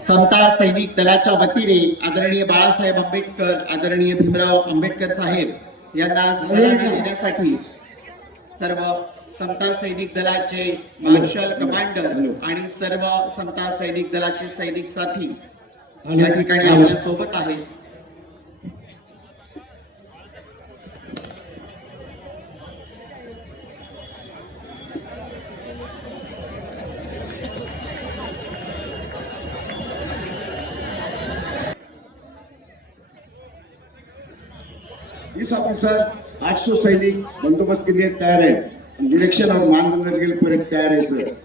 समता सैनिक दलाच्या वतीने आदरणीय बाळासाहेब आंबेडकर, आदरणीय भीमराव आंबेडकर साहेब यांना सलामी देण्यासाठी सर्व समता सैनिक दलाचे मार्शल कमांडर आणि सर्व समता सैनिक दलाचे सैनिक साथी या ठिकाणी आपल्या सोबत आहेत. पुलिस ऑफिसर 800 सैनिक बंदोबस्त के लिए तैयार है. निरीक्षण और मानदंड के लिए पूरे तैयार है सर.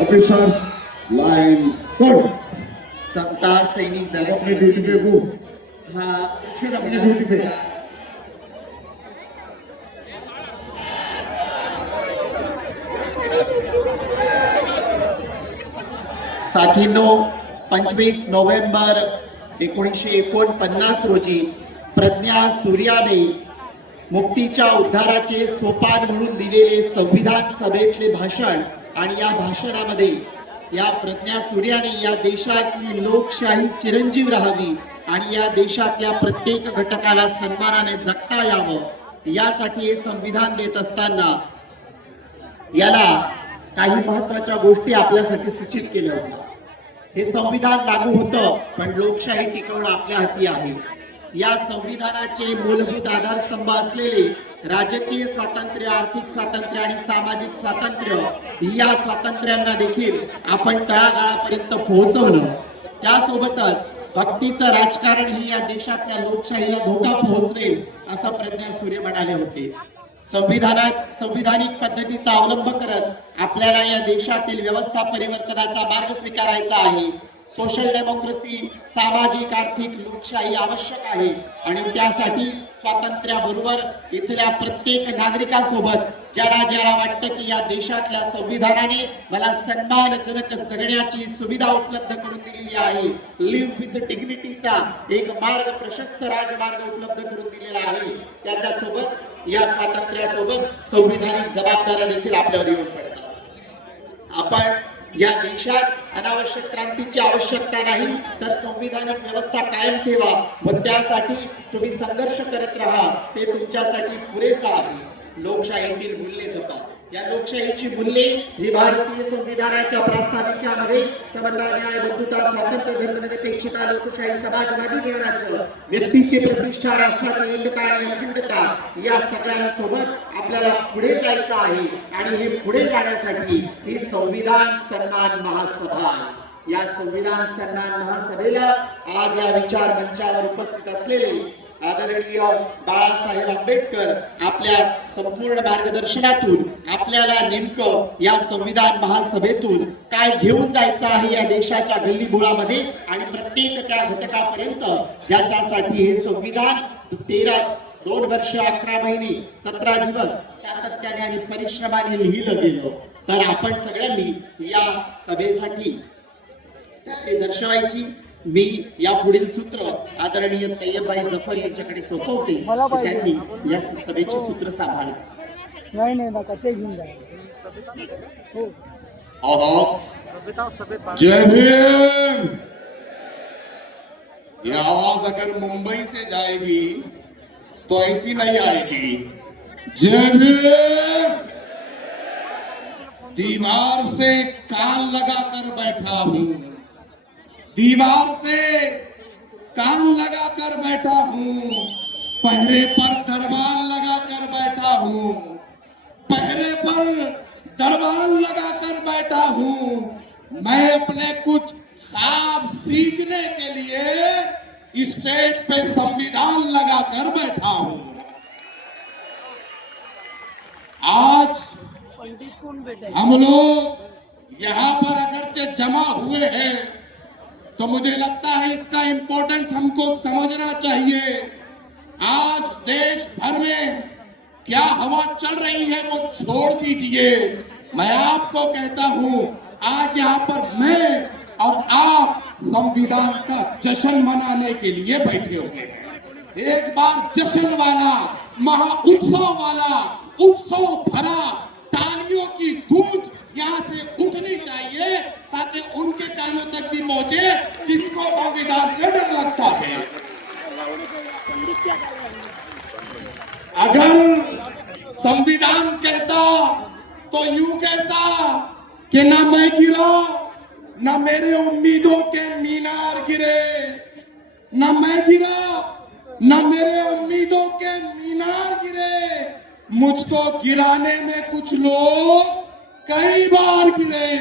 Officers line code. समता सैनिक अपनी ड्यूटी पे दलाच्या गो. हा अपनी ड्यूटी पे. साथींनो, 25 नोव्हेंबर 1949 रोजी प्रज्ञा सूर्याने मुक्तीच्या उद्धाराचे सोपान म्हणून दिलेले संविधान सभेतले भाषण आणि या भाषणामध्ये या प्रज्ञा सूर्याने या देशातली लोकशाही चिरंजीव राहावी आणि या देशातल्या प्रत्येक घटकाला सन्मानाने जगता यावं यासाठी हे संविधान देत असताना याला काही महत्वाच्या गोष्टी आपल्यासाठी सूचित केल्या होत्या. हे संविधान लागू होतं पण लोकशाही टिकवणं आपल्या हाती आहे. या संविधानाचे मूलभूत आधारस्तंभ असलेले राजकीय स्वातंत्र्य, आर्थिक स्वातंत्र्य आणि सामाजिक स्वातंत्र्य या स्वातंत्र्यांना देखील आपण तळागाळापर्यंत पोहोचवलं. त्यासोबतच भक्तीचं राजकारण ही या देशातल्या लोकशाहीला धोका पोहोचवेल असं प्रज्ञा सूर्य म्हणाले होते. संविधानिक पद्धतीचा अवलंब करत आपल्याला या देशातील व्यवस्था परिवर्तनाचा मार्ग स्वीकारायचा आहे. सोशल डेमोक्रेसी, सामाजिक आर्थिक लोकशाही आवश्यक आहे आणि त्यासाठी स्वातंत्र्याबरोबर इथल्या प्रत्येक नागरिकासोबत ज्याला ज्याला वाटतं की या देशातल्या संविधानाने मला सन्मानजनक जगण्याची सुविधा उपलब्ध करून दिलेली आहे, लिव्ह विथ डिग्निटीचा एक मार्ग, प्रशस्त राजमार्ग उपलब्ध करून दिलेला आहे, त्याच्यासोबत या स्वातंत्र्यासोबत संविधानिक जबाबदाऱ्या देखील आपल्यावर येऊन पडतात. आपण या देशात अनावश्यक क्रांतीची आवश्यकता नाही तर संविधानिक व्यवस्था कायम ठेवा व त्यासाठी तुम्ही संघर्ष करत राहा, ते तुमच्यासाठी पुरेसा आहे. लोकशाहीतील मूल्ये जपा. या लोकशाहीची मूल्ये जी भारतीय संविधानाच्या प्रास्ताविकामध्ये समता, न्याय, बंधुता, स्वातंत्र्य, धर्मनिरपेक्षता, लोकशाही, समाजवादी गणराज्य, व्यक्तीची प्रतिष्ठा, राष्ट्राची एकता आणि अखंडता या सगळ्यांसोबत आपल्याला पुढे जायचं आहे आणि हे पुढे जाण्यासाठी ही संविधान सन्मान महासभा आहे. या संविधान सन्मान महासभेला आज या विचार मंचावर उपस्थित असलेले आदरणीय बाळासाहेब आंबेडकर आपल्या संपूर्ण मार्गदर्शनातून आपल्याला नेमकं या संविधान महासभेतून काय घेऊन जायचं आहे या देशाच्या गल्लीबोळामध्ये आणि प्रत्येक त्या घटकापर्यंत ज्याच्यासाठी हे संविधान 2 वर्ष 11 महिने 17 दिवस सातत्याने आणि परिश्रमाने लिहिलं गेलं. तर आपण सगळ्यांनी या सभेसाठी तयारी दर्शवायची. मी या पुढील सूत्र आदरणीय तय्यबाई जफर यांच्याकडे सोपवते, त्यांनी या सभेचे सूत्र सांभाळले. नाही नका ते घेऊन जा. जय भीम. ये आवाज अगर मुंबई से जाएगी तो ऐसी नहीं आएगी. जय भीम. दीवार से कान लगा कर बैठा हूं, दीवार से कान लगा कर बैठा हूं, पहरे पर दरबार लगा कर बैठा हूं, पहरे पर दरबार लगा कर बैठा हूं. मैं अपने कुछ ख्वाब सींचने के लिए स्टेज पे संविधान लगाकर बैठा हूं। आज पंडित कौन बैठे? हम लोग यहाँ पर अगरचे जमा हुए हैं तो मुझे लगता है इसका इंपॉर्टेंस हमको समझना चाहिए। आज देश भर में क्या हवा चल रही है वो छोड़ दीजिए, मैं आपको कहता हूं आज यहाँ पर मैं और आप संविधान का जश्न मनाने के लिए बैठे हुए हैं। एक बार जश्न वाला, महा उत्सव वाला, उत्सव भरा तालियों की गूंज यहाँ से उठनी चाहिए ताकि उनके कानों तक भी पहुंचे जिसको संविधान से डर लगता है। अगर संविधान कहता तो यूं कहता कि ना मैं गिरा, ना मेरे उम्मीदों के मीनार गिरे, ना मैं गिरा, ना मेरे उम्मीदों के मीनार गिरे, मुझको गिराने में कुछ लोग कई बार गिरे।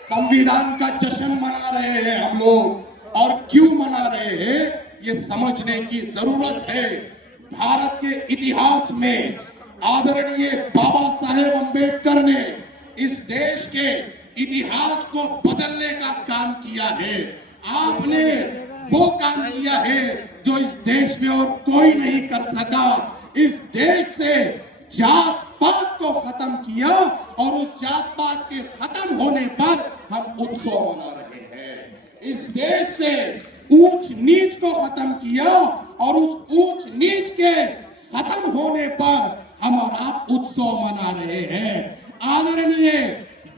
संविधान का जश्न मना रहे हैं हम लोग, और क्यों मना रहे हैं ये समझने की जरूरत है। भारत के इतिहास में आदरणीय बाबा साहेब अंबेडकर ने इस देश के इतिहास को बदलने का काम किया है। आपने वो काम किया है जो इस देश में और कोई नहीं कर सका। इस देश से जात पात को खत्म किया और उस जात पात के खत्म होने पर हम उत्सव मना रहे हैं। इस देश से ऊंच नीच को खत्म किया और उस ऊंच नीच के खत्म होने पर हम और आप उत्सव मना रहे हैं। आदरणीय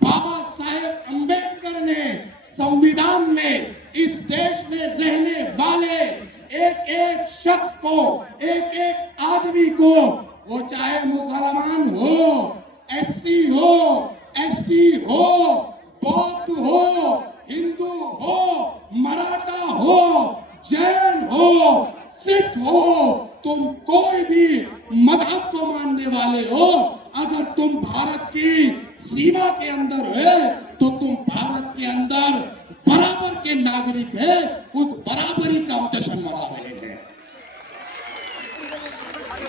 बाबा साहेब अंबेडकर ने संविधान में इस देश में रहने वाले एक एक शख्स को, एक एक आदमी को, वो चाहे मुसलमान हो, एससी हो, एसटी हो, बौद्ध हो, हिंदू हो, मराठा हो, जैन हो, सिख हो, तुम कोई भी मजहब को मानने वाले हो, अगर तुम भारत की सीमा के अंदर है तो तुम भारत के अंदर बराबर के नागरिक है। उस बराबरी का हम जश्न मना रहे हैं।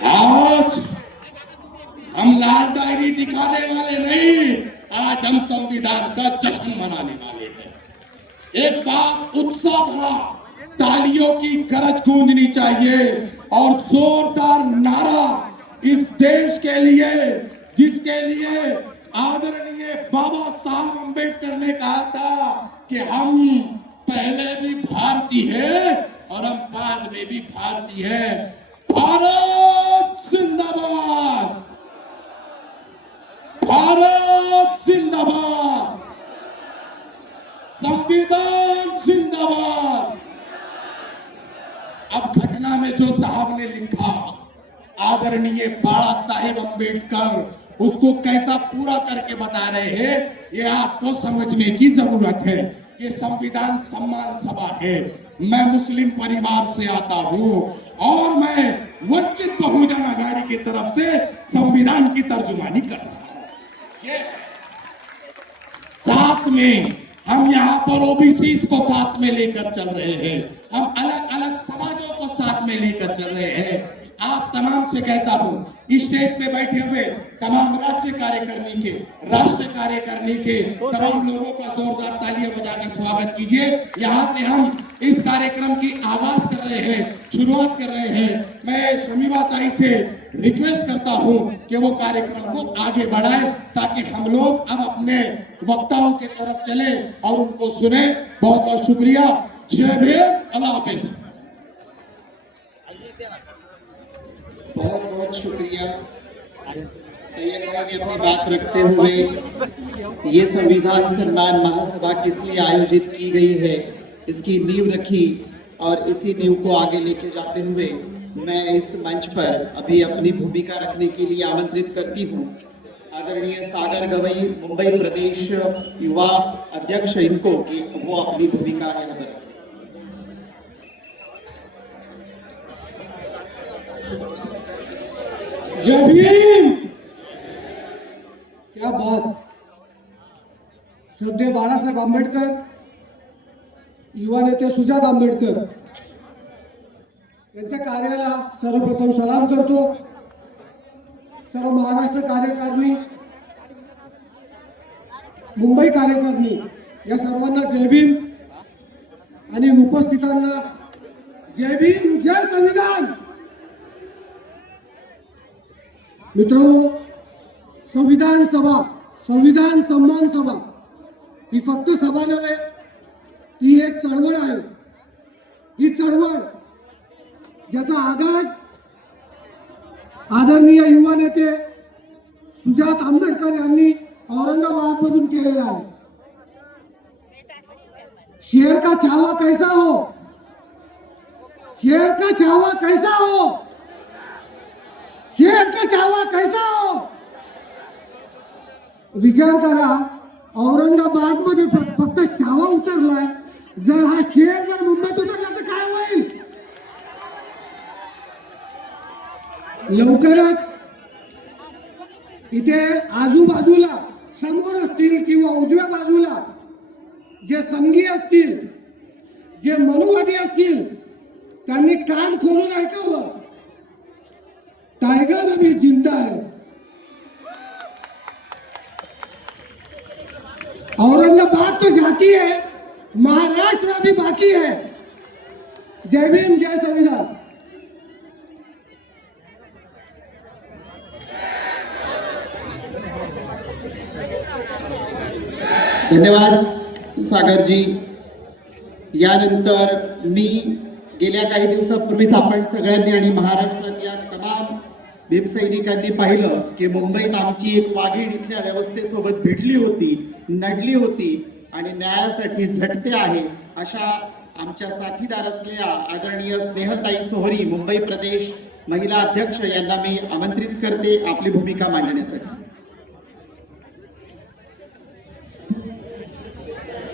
आज हम लाल डायरी दिखाने वाले नहीं, आज हम संविधान का जश्न मनाने वाले हैं। एक बार उत्साह भरा तालियों की गरज गूंजनी चाहिए और जोरदार नारा इस देश के लिए, जिसके लिए आदरणीय बाबा साहब अंबेडकर ने कहा था कि हम पहले भी भारतीय हैं और हम बाद में भी भारतीय हैं। भारत जिंदाबाद, भारत जिंदाबाद, संविधान जिंदाबाद। अब घटना में जो साहब ने लिखा, आदरणीय बाबा साहेब अंबेडकर उसको कैसा पूरा करके बता रहे हैं, ये आपको समझने की जरूरत है। ये संविधान सम्मान सभा है। मैं मुस्लिम परिवार से आता हूं और मैं वंचित बहुजन आघाड़ी की तरफ से संविधान की तर्जुमानी कर रहा हूं। ये साथ में हम यहाँ पर ओबीसी को साथ में लेकर चल रहे हैं, हम अलग अलग समाजों को साथ में लेकर चल रहे हैं। आप तमाम से कहता हूं इस स्टेज पे बैठे हुए तमाम राज्य कार्यकारिणी के, राष्ट्रीय कार्यकारिणी के तमाम लोगों का जोरदार तालियां बजाकर स्वागत कीजिए। यहाँ से हम इस कार्यक्रम की आगाज कर रहे हैं, शुरुआत कर रहे हैं। मैं शमीमा ताई से रिक्वेस्ट करता हूं कि वो कार्यक्रम को आगे बढ़ाए ताकि हम लोग अब अपने वक्ताओं के तरफ चले और उनको सुने। बहुत बहुत शुक्रिया। जय भीम, अल्लाह हाफिज। बहुत बहुत शुक्रिया। तैयब भाई ने अपनी बात रखते हुए ये संविधान सम्मान महासभा किस लिए आयोजित की गई है इसकी नींव रखी, और इसी नींव को आगे लेके जाते हुए मैं इस मंच पर अभी अपनी भूमिका रखने के लिए आमंत्रित करती हूँ आदरणीय सागर गवई, मुंबई प्रदेश युवा अध्यक्ष, इनको कि वो अपनी भूमिका यहाँ पर रखें। जय भीम। क्या बात। श्रद्धेय बाळासाहेब आंबेडकर युवा नेते सुजात आंबेडकर यांच्या कार्याला सर्वप्रथम सलाम करतो. सर्व महाराष्ट्र कार्यकारिणी, मुंबई कार्यकारिणी या सर्वांना जय भीम आणि उपस्थितांना जय भीम, जय संविधान. मित्रो, संविधान सभा, संविधान सन्मान सभा ही फक्त सभा नव्हे, ही एक चळवळ आहे. ही चळवळ ज्याचा आगाज आदरणीय युवा नेते सुजात आंबेडकर यांनी औरंगाबाद मधून केलेला आहे. शेर का चावा कैसा हो, शेर का चावा कैसा हो, शेर का चावा कैसा हो. विचार करा, औरंगाबाद मध्ये फक्त चावा उतरलाय, जर हा शेर जर मुंबईत उतरला तर काय होईल. लवकरच इथे आजूबाजूला समोर असतील किंवा उजव्या बाजूला जे संघी असतील, जे मनुवादी असतील, त्यांनी कान खोलून ऐकावं. टायगर अभी जिंदा है. औरंगाबाद तो जाती है, महाराष्ट्र अभी बाकी है. जय भीम, जय संविधान. धन्यवाद सागरजी. यानंतर मी गेल्या काही दिवसापूर्वीच आपण सगळ्यांनी आणि महाराष्ट्रातल्या तमाम भीमसैनिकांनी पाहिलं की मुंबईत आमची एक वाघीण इथल्या व्यवस्थेसोबत भिडली होती, नडली होती आणि न्यायासाठी झटते आहे. अशा आमच्या साथीदार असलेल्या आदरणीय स्नेहलताई सोहरी, मुंबई प्रदेश महिला अध्यक्ष, यांना मी आमंत्रित करते आपली भूमिका मांडण्यासाठी.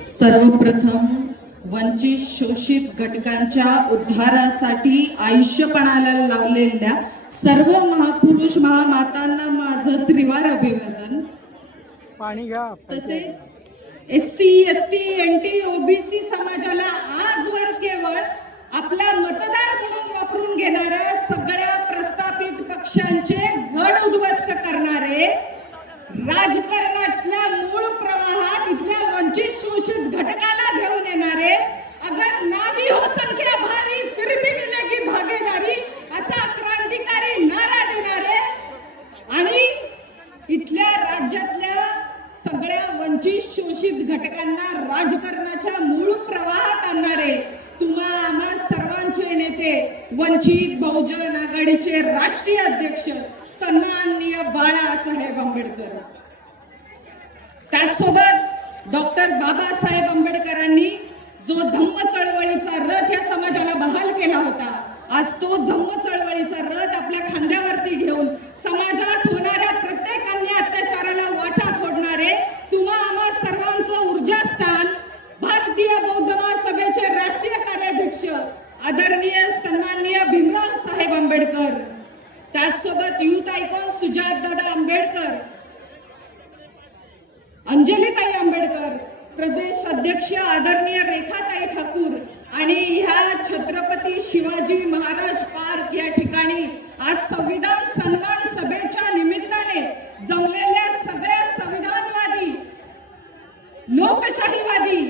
सर्वप्रथम वंचित शोषित घटकांच्या उद्धारासाठी आयुष्यपणाला लावलेल्या सर्व महापुरुष महामातांना माझं त्रिवार अभिवादन. तसेच SC, ST, NT, OBC समाजाला आजवर केवळ आपला मतदार म्हणून वापरून घेणाऱ्या सगळ्या प्रस्थापित पक्षांचे गड उद्ध्वस्त करणारे, राजकारणातल्या मूळ प्रवाहात इथल्या वंचित शोषित घटकाला घेऊन येणारे, अगर ना भी हो संख्या भारी फिर भी मिलेगी भागीदारी असा क्रांतिकारी नारा देणारे आणि इथल्या राज्यातल्या सगळ्या वंचित शोषित घटकांना राजकारणाच्या मूळ प्रवाहात आणणारे आम्हा सर्वांचे नेते, वंचित बहुजन आघाडीचे राष्ट्रीय अध्यक्ष सन्माननीय बाळासाहेब आंबेडकर. त्याचसोबत डॉक्टर बाबासाहेब आंबेडकरांनी जो धम्म चळवळीचा रथ या समाजाला बहाल केला होता, आज तो धम्म चळवळीचा रथ आपल्या खांद्यावरती घेऊन समाजात होणाऱ्या प्रत्येक अन्याय अत्याचाराला वाचा फोडणारे आम्हा सर्वांचं ऊर्जास्थान भारतीय बौद्ध महासभेचे राष्ट्रीय कार्याध्यक्ष आदरणीय सन्माननीय भीमराव साहेब आंबेडकर, त्याचसोबत युथ आयकॉन सुजात दादा आंबेडकर, अंजलीताई आंबेडकर, प्रदेश अध्यक्ष आदरणीय रेखाताई ठाकूर आणि ह्या छत्रपती शिवाजी महाराज पार्क या ठिकाणी आज संविधान सन्मान सभेच्या निमित्ताने जमलेल्या सगळ्या संविधानवादी, लोकशाहीवादी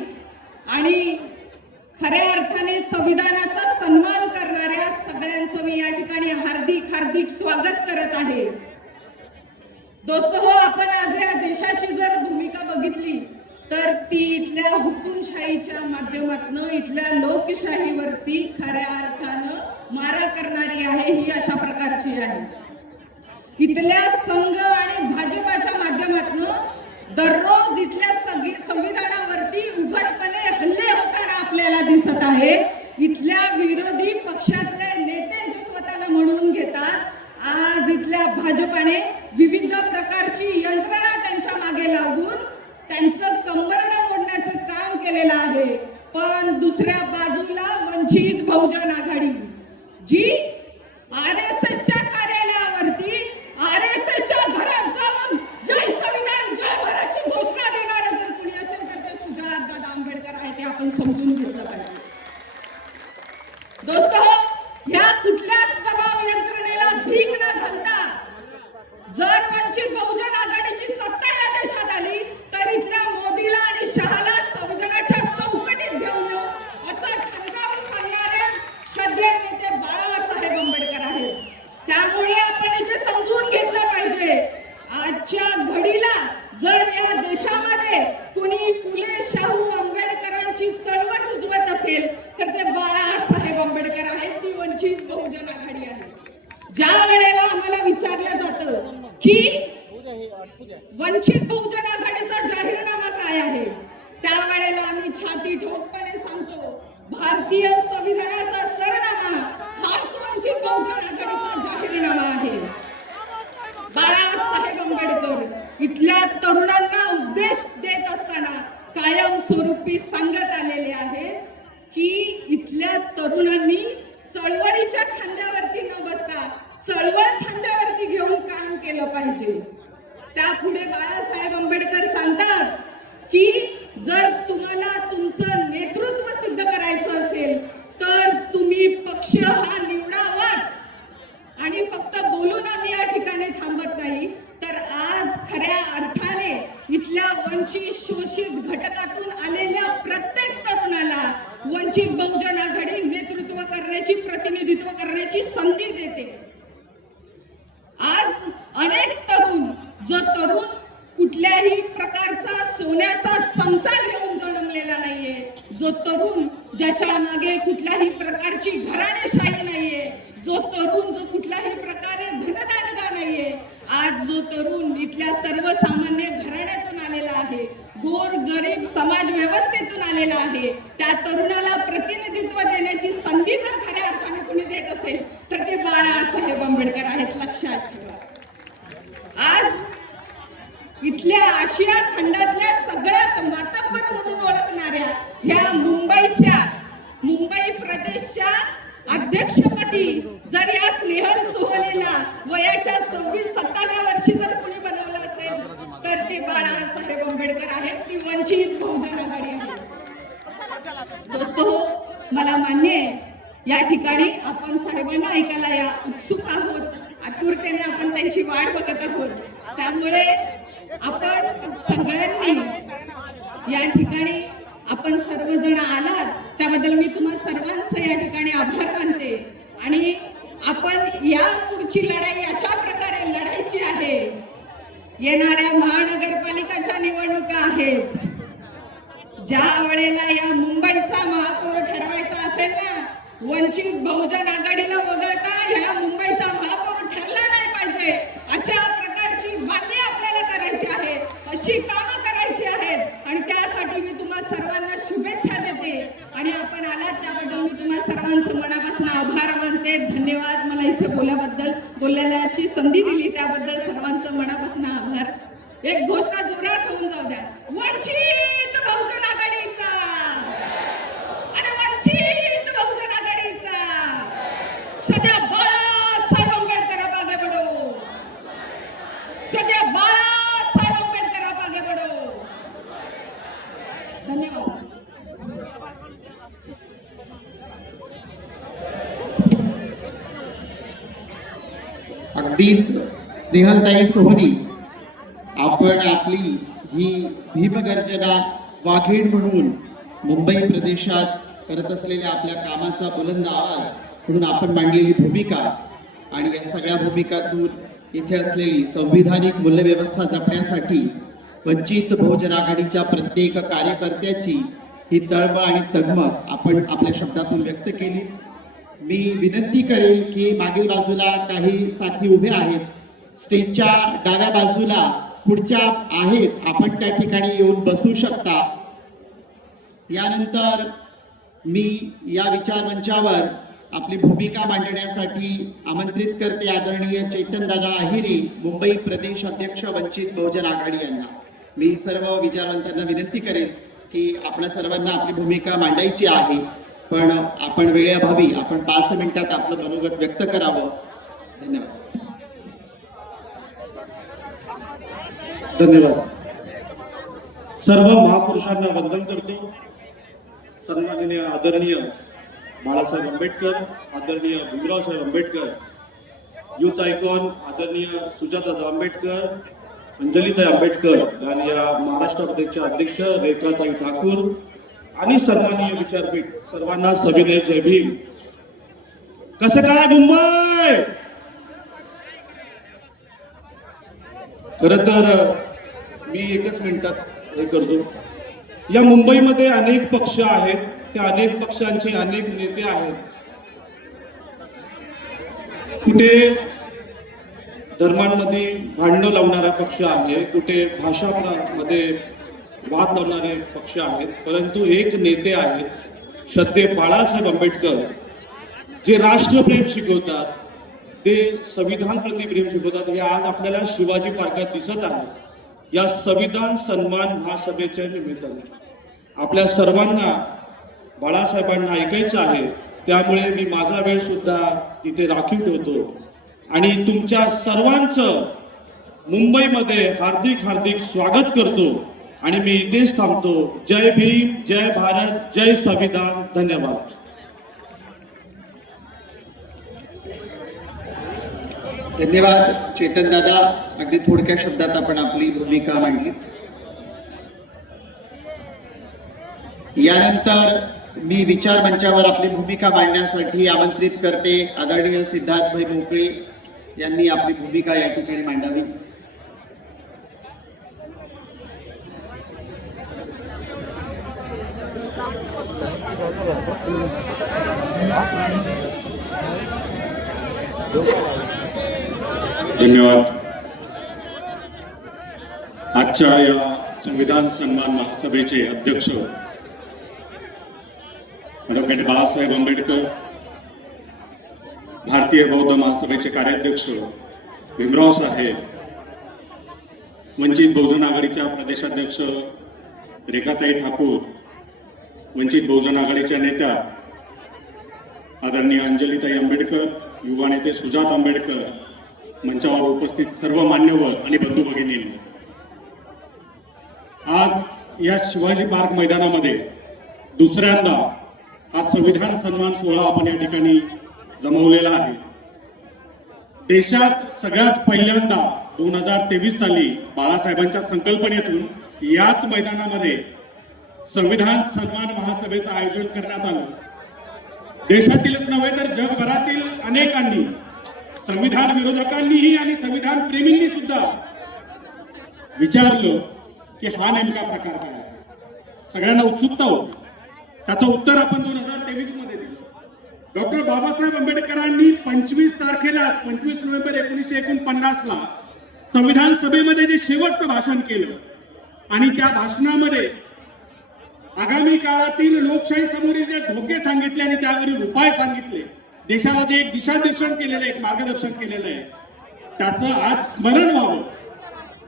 आणि खऱ्या अर्थाने संविधानाचा सन्मान करणाऱ्या सगळ्यांचं मी या ठिकाणी हार्दिक हार्दिक स्वागत करत आहे. दोस्तो हो, आपण आज या देशाची जर भूमिका बघितली तर ती इथल्या हुकुमशाहीच्या माध्यमातून इथल्या लोकशाहीवरती खऱ्या अर्थानं मारा करणारी आहे, ही अशा प्रकारची आहे. इथल्या संघ आणि भाजपाच्या माध्यमातून दररोज इथल्या संविधानावरती उघडपणे हल्ले होताना आपल्याला दिसत आहे. इथल्या विरोधी पक्षातले नेते जे स्वतःला म्हणून घेतात, आज इथल्या भाजपाने विविध प्रकारची यंत्रणा त्यांच्या मागे लावून त्यांचं कंबरडं मोडण्याचं काम केलेलं आहे. पण दुसऱ्या बाजूला वंचित बहुजन आघाडी जी RSSच्या कार्यालयावरती RSSच्या घरात जाऊन जय संविधान जय भारतची घोषणा देणारे जर कुणी असेल तर ते सुजात दादा आंबेडकर आहे, ते आपण समजून घेतलं पाहिजे. दोस्तो, ह्या कुठल्याच दबाव यंत्रणेला भीक न घालता जर वंचित बहुजन आघाडीची सत्ता या देशात आली तर इथल्या मोदीला आणि शहाला संविधानाच्या चौकटीत घेऊन येऊ असं ठणकावून सांगणारे श्रद्धेय नेते बाळासाहेब आंबेडकर आहेत. त्यामुळे आपण इथे समजून घेतलं पाहिजे, आजच्या घडीला जर या देशामध्ये कुणी फुले शाहू आंबेडकरांची चळवळ रुजवत असेल तर ते बाळासाहेब आंबेडकर आहेत, ती वंचित बहुजन आघाडी आहे. ज्या वेळेला आम्हाला विचारलं जातं की वंचित बहुजन आघाडीचा जाहीरनामा काय आहे, त्यावेळेला आम्ही छाती ठोकपणे सांगतो, भारतीय संविधानाचा सरनामा हाच वंचित बहुजन आघाडीचा जाहीरनामा आहे. बाळासाहेब आंबेडकर इथल्या तरुणांना उपदेश देत असताना कायमस्वरूपी सांगत आलेले आहेत की इथल्या तरुणांनी चळवळीच्या खांद्यावरती न बसता चळवळ खांद्यावरती घेऊन काम केलं पाहिजे. त्यापुढे बाळासाहेब आंबेडकर सांगतात की जर तुम्हाला तुमचं नेतृत्व सिद्ध करायचं असेल तर तुम्ही पक्ष हा निवडावाच. आणि फक्त बोलून आम्ही या ठिकाणी थांबत नाही, तर आज खऱ्या अर्थाने इथल्या वंचित शोषित घटकातून आलेल्या प्रत्येक तरुणाला वंचित बहुजन आघाडी नेतृत्व करण्याची, प्रतिनिधित्व करण्याची संधी देते. आज अनेक तरुण, जो तरुण कुठल्याही प्रकारचा सोन्याचा चमचा घेऊन जन्मलेला नाहीये, जो तरुण ज्याच्या मागे कुठल्याही प्रकारची घराणेशाही नाहीये, जो तरुण जो कुठल्याही प्रकारे धनदांडगा नाहीये, आज जो तरुण इथल्या सर्वसामान्य घराण्यातून आलेला आहे, गोर गरीब समाज व्यवस्थेतून आलेला आहे, त्या तरुणाला प्रतिनिधित्व देण्याची संधी जर खऱ्या अर्थाने कोणी देत असेल तर ते बाळासाहेब आंबेडकर आहेत, लक्षात ठेवा. आज इथल्या आशिया खंडातल्या सगळ्यात मातब्बर म्हणून ओळखणाऱ्या ह्या मुंबई प्रदेशच्या अध्यक्षपदी जर या स्नेहल सोहनीला वयाच्या 26-27 वर्षी जर कोणी बनवलं असेल तर ते बाळासाहेब आंबेडकर आहेत, ती वंचित बहुजन आघाडी आहे. दोस्तो, मला मान्य आहे या ठिकाणी आपण साहेबांना ऐकायला या उत्सुक आहोत, आतुरतेने आपण त्यांची वाट बघत आहोत. त्यामुळे आपण सगळ्यांनी या ठिकाणी आपण सर्वजण आलात त्याबद्दल मी तुम्हा सर्वांचं या ठिकाणी आभार मानते. आणि आपण या पुढची लढाई अशा प्रकारे लढायची आहे. येणाऱ्या महानगरपालिकाच्या निवडणुका आहेत, ज्या वेळेला या मुंबईचा महापौर ठरवायचा असेल ना, वंचित बहुजन आघाडीला वगळता ह्या मुंबईचा महापौर ठरला नाही पाहिजे, अशा प्रकारची बांधणी आपल्याला करायची आहे, अशी कामं करायची आहेत. आणि त्यासाठी मी तुम्हा सर्वांना शुभेच्छा देते. आणि आपण आलात त्याबद्दल मी तुम्हा सर्वांचं मनापासून आभार मानते. धन्यवाद. मला इथे बोलण्याची संधी दिली त्याबद्दल सर्वांचं मनापासून आभार. एक घोषणा जोरात होऊन जाऊ द्या, वंचित बहुजन आघाडीचा आणि वंचित बहुजन आघाडीचा. सध्या बाळासाहेब आंबेडकर आगे बढो, सध्या बाळासाहेब आंबेडकर आगे बढो. धन्यवाद. अगदीच स्नेहलताई सोहनी, आपण आपली ही भीमगर्जना वाघीण म्हणून मुंबई प्रदेशात करत असलेल्या आपल्या कामाचा बुलंद आवाज म्हणून आपण मांडलेली भूमिका आणि या सगळ्या भूमिकातून इथे असलेली संविधानिक मूल्यव्यवस्था जपण्यासाठी वंचित बहुजन आघाडीच्या प्रत्येक कार्यकर्त्याची ही तळमळ आणि तगमग आपण आपल्या शब्दातून व्यक्त केली. मी विनंती करेल की मागील बाजूला काही साथी उभे आहेत, स्टेजच्या डाव्या बाजूला पुढच्या आहेत, आपण त्या ठिकाणी येऊन बसू शकता. यानंतर मी या विचार मंचावर आपली भूमिका मांडण्यासाठी आमंत्रित करते आदरणीय चैतन्यदादा आहिरे, मुंबई प्रदेश अध्यक्ष वंचित बहुजन आघाडी यांना. मी सर्व विचारवंतांना विनंती करेल की आपल्या सर्वांना आपली भूमिका मांडायची आहे, पण आपण वेळेअभावी आपण 5 मिनिटात आपलं मनोगत व्यक्त करावं. धन्यवाद. धन्यवाद. सर्व महापुरुषांना वंदन करतो. सन्माननीय आदरणीय बाळासाहेब आंबेडकर, आदरणीय भीमरावसाहेब आंबेडकर, युथ आयकॉन आदरणीय सुजाताताई आंबेडकर, अंजलीताई आंबेडकर आणि या महाराष्ट्र प्रदेशच्या अध्यक्ष रेखाताई ठाकूर आणि सन्माननीय विचारपीठ सर्वांना सविनय जय भीम. कसं काय मुंबई? खरं तर मी एकच मिनिटात हे करतो. या मुंबईमध्ये अनेक पक्ष आहेत, त्या अनेक पक्षांचे अनेक नेते आहेत. कुठे धर्मांमध्ये भांडणं लावणारा पक्ष आहे, कुठे भाषामध्ये वाद लावणारे पक्ष आहेत, परंतु एक नेते आहेत श्रद्धे बाळासाहेब आंबेडकर, जे राष्ट्रप्रेम शिकवतात, ते संविधान प्रति प्रेम शिकवतात. हे आज आपल्याला शिवाजी पार्कात दिसत आहे. या संविधान सन्मान महासभेच्या निमित्ताने आपल्या सर्वांना बाळासाहेबांना ऐकायचं आहे. त्यामुळे मी माझा वेळ सुद्धा तिथे राखीव ठेवतो आणि तुमच्या सर्वांचं मुंबईमध्ये हार्दिक हार्दिक स्वागत करतो आणि मी इथेच थांबतो. जय भीम, जय भारत, जय संविधान. धन्यवाद. धन्यवाद चेतन दादा. अगदी थोडक्या शब्दात आपण आपली भूमिका मांडली. यानंतर मी विचार मंचावर आपली भूमिका मांडण्यासाठी आमंत्रित करते आदरणीय सिद्धार्थभाई मोकळे यांनी आपली भूमिका या ठिकाणी मांडावी. धन्यवाद. आजच्या या संविधान सन्मान महासभेचे अध्यक्ष ॲडव्होकेट बाळासाहेब आंबेडकर, भारतीय बौद्ध महासभेचे कार्याध्यक्ष भीमराव साहेब, वंचित बहुजन आघाडीच्या प्रदेशाध्यक्ष रेखाताई ठाकूर, वंचित बहुजन आघाडीच्या नेत्या आदरणीय अंजलीताई आंबेडकर, युवा नेते सुजात आंबेडकर, मंचावर उपस्थित सर्व मान्यवर आणि बंधू भगिनींनी, आज या शिवाजी पार्क मैदानामध्ये दुसऱ्यांदा हा संविधान सन्मान सोहळा आपण या ठिकाणी जमवलेला आहे. देशात सगळ्यात पहिल्यांदा 2023 साली बाळासाहेबांच्या संकल्पनेतून याच मैदानामध्ये संविधान सन्मान महासभेचं आयोजन करण्यात आलं. देशातीलच नव्हे तर जगभरातील अनेकांनी, संविधान विरोधकांनीही आणि संविधान प्रेमींनी सुद्धा विचारलं की हा नेमका प्रकार काय आहे. सगळ्यांना उत्सुकता होती. त्याचं उत्तर आपण 2023 मध्ये दिलं. डॉक्टर बाबासाहेब आंबेडकरांनी 25 तारखेलाच 25 नोव्हेंबर 1949 ला संविधान सभेमध्ये जे शेवटचं भाषण केलं आणि त्या भाषणामध्ये आगामी काळातील लोकशाही समोरील जे धोके सांगितले आणि त्यावरील उपाय सांगितले, देशाला जे एक दिशादर्शन केलेलं आहे, एक मार्गदर्शन केलेलं आहे, त्याचं आज स्मरण व्हावं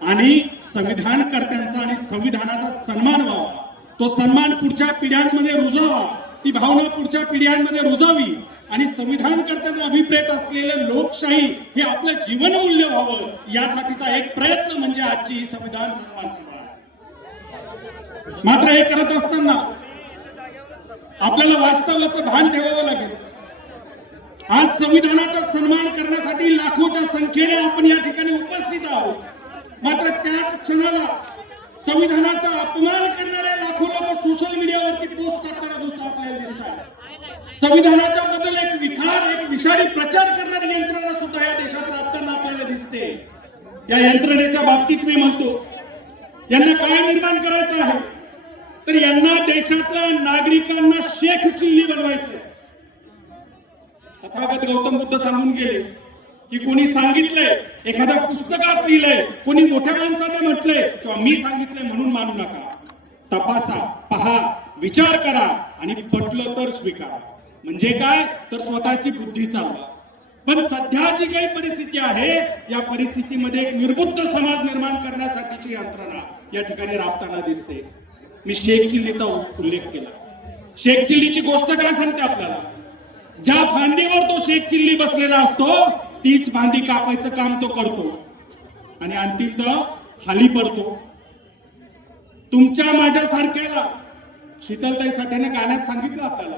आणि संविधानकर्त्यांचा आणि संविधानाचा सन्मान व्हावा. तो सन्मान पुढच्या पिढ्यांमध्ये रुजावा, ती भावना पुढच्या पिढ्यांमध्ये रुजावी आणि संविधानकर्त्यांना अभिप्रेत असलेलं लोकशाही हे आपलं जीवनमूल्य व्हावं, यासाठीचा एक प्रयत्न म्हणजे आजची ही संविधान सन्मान सभा. मात्र हे करत असताना आपल्याला वास्तवाचं भान ठेवावं लागेल. आज संविधानाचा सन्मान करण्यासाठी लाखोच्या संख्येने आपण या ठिकाणी उपस्थित आहोत. मात्र त्याच क्षणाला संविधानाचा अपमान करणारे लाखो लोक सोशल मीडियावरती पोस्ट करताना दुसरं आपल्याला दिसतात. संविधानाच्या बद्दल एक विकार, एक विषारी प्रचार करणारी यंत्रणा सुद्धा या देशात राबताना आपल्याला दिसते. या यंत्रणेच्या बाबतीत मी म्हणतो, यांना काय निर्माण करायचं आहे तर यांना देशातल्या नागरिकांना शेख चिल्ली बनवायचं. तथागत गौतम बुद्ध सांगून गेले की कोणी सांगितलंय, एखाद्या पुस्तकात लिहिलंय, कोणी मोठ्या माणसाने म्हटलंय किंवा मी सांगितलंय म्हणून मानू नका. तपासा, पहा, विचार करा आणि पटलं तर स्वीकारा. म्हणजे काय तर स्वतःची बुद्धी चालवा. पण सध्या जी काही परिस्थिती आहे, या परिस्थितीमध्ये एक निर्बुद्ध समाज निर्माण करण्यासाठीची यंत्रणा या ठिकाणी राबताना दिसते. मी शेख चिल्लीचा उल्लेख केला. शेख चिल्लीची गोष्ट काय सांगते आपल्याला? ज्या फांदीवर तो शेख चिल्ली बसलेला असतो तीच फांदी कापायचं काम तो करतो आणि अंतिमतः खाली पडतो. तुमच्या माझ्या सारख्याला शीतलताई साठ्याने गाण्यात सांगितलं आपल्याला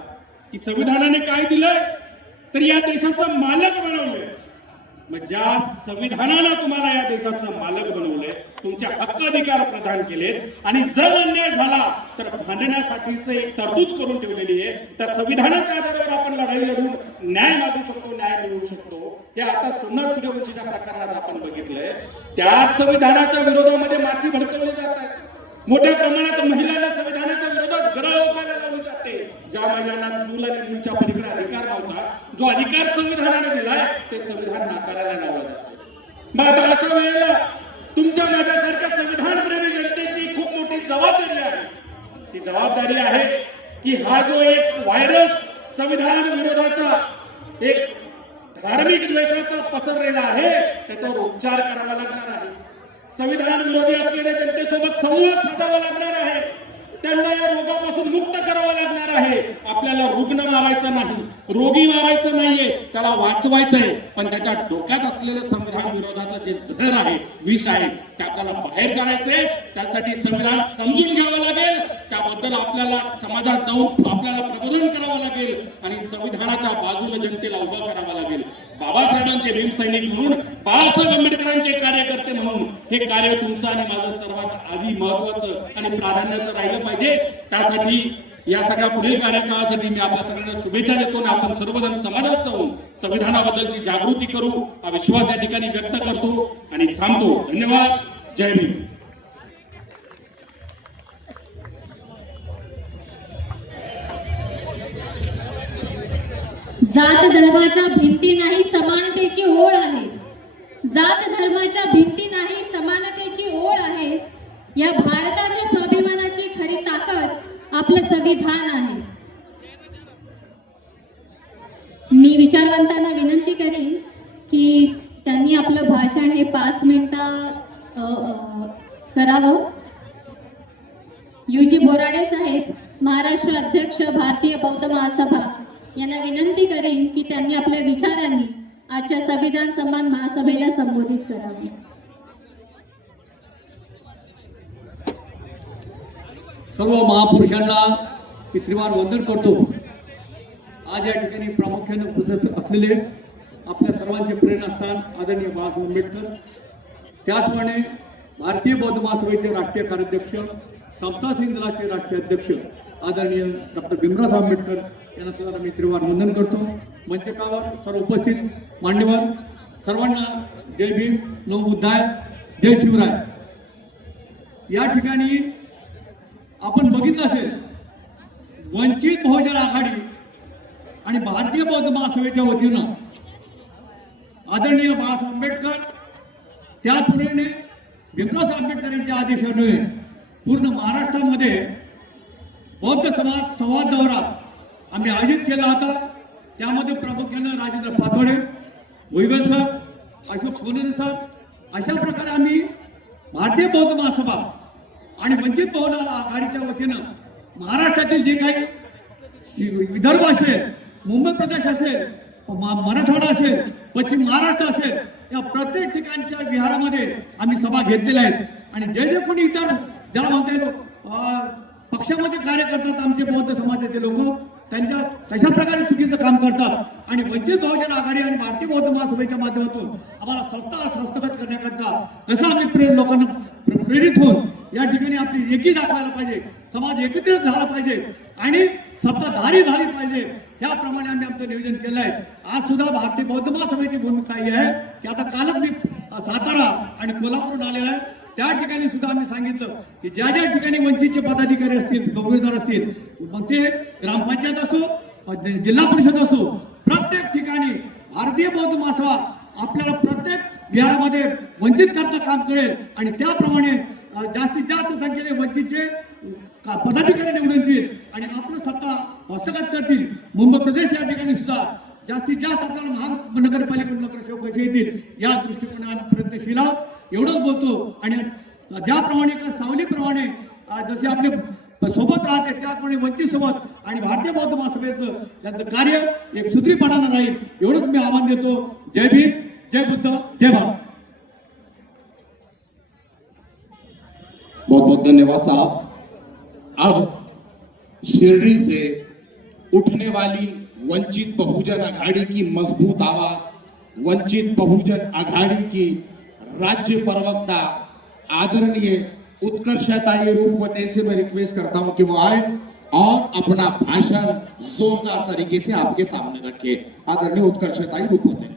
की संविधानाने काय दिलंय तर या देशाचा मालक बनवलंय. मग ज्या संविधानानं तुम्हाला या देशाचा मालक बनवलंय, तुमचे हक्क अधिकार प्रदान केलेत आणि जर अन्याय झाला तर भांडण्यासाठीच एक तरतूद करून ठेवलेली आहे. त्या संविधानाच्या आधारावर आपण लढाई लढून न्याय मागू शकतो, न्याय मिळवू शकतो. हे आता सोनार सूर्यवंशीच्या प्रकरणात आपण बघितलंय. त्याच संविधानाच्या विरोधामध्ये माती भडकवली जात आहे. मोठ्या प्रमाणात महिलांना संविधानाच्या विरोधात गरळ ओकायला लावली जाते. ज्या महिलांना चूल आणि मूलच्या पलीकडे अधिकार नव्हता, जो अधिकार संविधानाने दिलाय ते संविधान नाकारायला लावलं जाते. मग आता अशा वेळेला तुमच्या माझ्यासारख्या संविधानप्रेमी जनतेची खूप मोठी जबाबदारी आहे. ती जबाबदारी आहे की हा जो एक व्हायरस संविधानाविरोधाचा, एक धार्मिक द्वेषाचा पसरलेला आहे, त्याच्यावर उपचार करावा लागणार आहे. संविधान विरोधी असलेल्या जनतेसोबत संवाद साधावा लागणार आहे. त्यांना या रोगापासून मुक्त करावं लागणार आहे. आपल्याला रुग्ण मारायचा नाही, रोगी मारायचं नाहीये, त्याला वाचवायचंय. पण त्याच्या डोक्यात असलेलं संविधान विरोधाचं जे जहर आहे, विष आहे, ते आपल्याला बाहेर काढायचंय. त्यासाठी संविधान समजून घ्यावं लागेल. त्याबद्दल आपल्याला समाजात जाऊन आपल्याला प्रबोधन करावं लागेल आणि संविधानाच्या बाजूला जनतेला उभं करावं लागेल. बाबासाहेबांचे भीमसैनिक म्हणून, बाळासाहेब आंबेडकरांचे कार्यकर्ते म्हणून हे कार्य तुमचं आणि माझं सर्वात आधी महत्वाचं आणि प्राधान्याचं राहिलं पाहिजे. त्यासाठी या सगळ्या पुढील कार्यकाळासाठी मी आपल्या सगळ्यांना शुभेच्छा देतो आणि आपण सर्वजण समाजात जाऊन संविधानाबद्दलची जागृती करू, हा विश्वास या ठिकाणी व्यक्त करतो आणि थांबतो. धन्यवाद. जय भीम. जात धर्माच्या भिंती नाही, समानतेची ओळ आहे. जात धर्माच्या भिंती नाही, समानतेची ओळ आहे. या भारताच्या स्वाभिमानाची खरी ताकद आपलं संविधान आहे. मी विचारवंतांना विनंती करीन की त्यांनी आपलं भाषण हे 5 मिनिटं करावं. युजी बोराडे साहेब, महाराष्ट्र अध्यक्ष भारतीय बौद्ध महासभा, यांना विनंती करेन की त्यांनी आपल्या विचारांनी आजच्या संविधान सन्मान महासभेला संबोधित करावे. सर्व महापुरुषांना मी त्रिवार वंदन करतो. आज या ठिकाणी प्रामुख्याने उपस्थित असलेले आपल्या सर्वांचे प्रेरणास्थान आदरणीय बाळासाहेब आंबेडकर, त्याचप्रमाणे भारतीय बौद्ध महासभेचे राष्ट्रीय कार्याध्यक्ष, समता सिंह दलाचे राष्ट्रीय अध्यक्ष आदरणीय डॉक्टर भीमराव आंबेडकर यांना सुद्धा मी त्रिवार वंदन करतो. मंचकावर सर्व उपस्थित मान्यवर सर्वांना जय भीम, नमो बुद्धाय, जय शिवराय. या ठिकाणी आपण बघितलं असेल, वंचित बहुजन आघाडी आणि भारतीय बौद्ध महासभेच्या वतीनं आदरणीय बाळासाहेब आंबेडकर, त्याचप्रमाणे भीमराव आंबेडकर यांच्या आदेशाने पूर्ण महाराष्ट्रामध्ये बौद्ध समाज संवाद दौरा आम्ही आयोजित केला होता. त्यामध्ये प्रामुख्यानं राजेंद्र पाथोडे, भुईगल सर, अशोक सोनवणे सर, अशा प्रकारे आम्ही भारतीय बौद्ध महासभा आणि वंचित बहुजन आघाडीच्या वतीनं महाराष्ट्रातील जे काही विदर्भ असेल, मुंबई प्रदेश असेल, मराठवाडा असेल, पश्चिम महाराष्ट्र असेल, या प्रत्येक ठिकाणच्या विहारामध्ये आम्ही सभा घेतलेल्या आहेत. आणि जे जे कोणी इतर ज्याला म्हणता येईल पक्षामध्ये कार्य करतात, आमचे बौद्ध समाजाचे लोक त्यांच्या कशा प्रकारे चुकीचं काम करतात आणि वंचित बहुजन आघाडी आणि भारतीय बौद्ध महासभेच्या माध्यमातून आम्हाला संस्था हस्तगत करण्याकरता कसं आम्ही लोकांना प्रेरित होऊन या ठिकाणी आपली एकी दाखवायला पाहिजे, समाज एकत्रित झाला पाहिजे आणि सत्ताधारी झाली पाहिजे, याप्रमाणे आम्ही आमचं नियोजन केलं आहे. आज सुद्धा भारतीय बौद्ध महासभेची भूमिका ही आहे की आता कालच मी सातारा आणि कोल्हापूर आलेला आहे. त्या ठिकाणी सुद्धा आम्ही सांगितलं की ज्या ज्या ठिकाणी वंचितचे पदाधिकारी असतील, उमेदवार असतील, मग ते ग्रामपंचायत असो, जिल्हा परिषद असो, प्रत्येक ठिकाणी भारतीय बौद्ध महासभा आपल्याला प्रत्येक विहारामध्ये वंचित करता काम करेल आणि त्याप्रमाणे जास्तीत जास्त संख्येने वंचितचे पदाधिकारी निवडून येतील आणि आपलं सत्ता हस्तगत करतील. मुंबई प्रदेश या ठिकाणी सुद्धा जास्तीत जास्त आपल्याला महानगरपालिकेकडून नगरसेवक कसे येतील या दृष्टिकोनाने आम्ही प्रयत्नशील आहोत. एवढंच बोलतो. आणि ज्याप्रमाणे का सावलीप्रमाणे जसे आपले सोबत राहते त्याप्रमाणे वंचित सोबत आणि भारतीय बौद्ध महासभेचं त्यांचं कार्य एक सूत्रीपणानं राहील, एवढंच मी आव्हान देतो. जय भीम, जय बुद्ध, जय भारत. बहुत बहुत धन्यवाद साहब. अब शिरडी से उठने वाली वंचित बहुजन आघाड़ी की मजबूत आवाज, वंचित बहुजन आघाड़ी की राज्य प्रवक्ता आदरणीय उत्कर्षताई रूपवते से मैं रिक्वेस्ट करता हूं कि वो आए और अपना भाषण जोरदार तरीके से आपके सामने रखे। आदरणीय उत्कर्षताई रूपवते।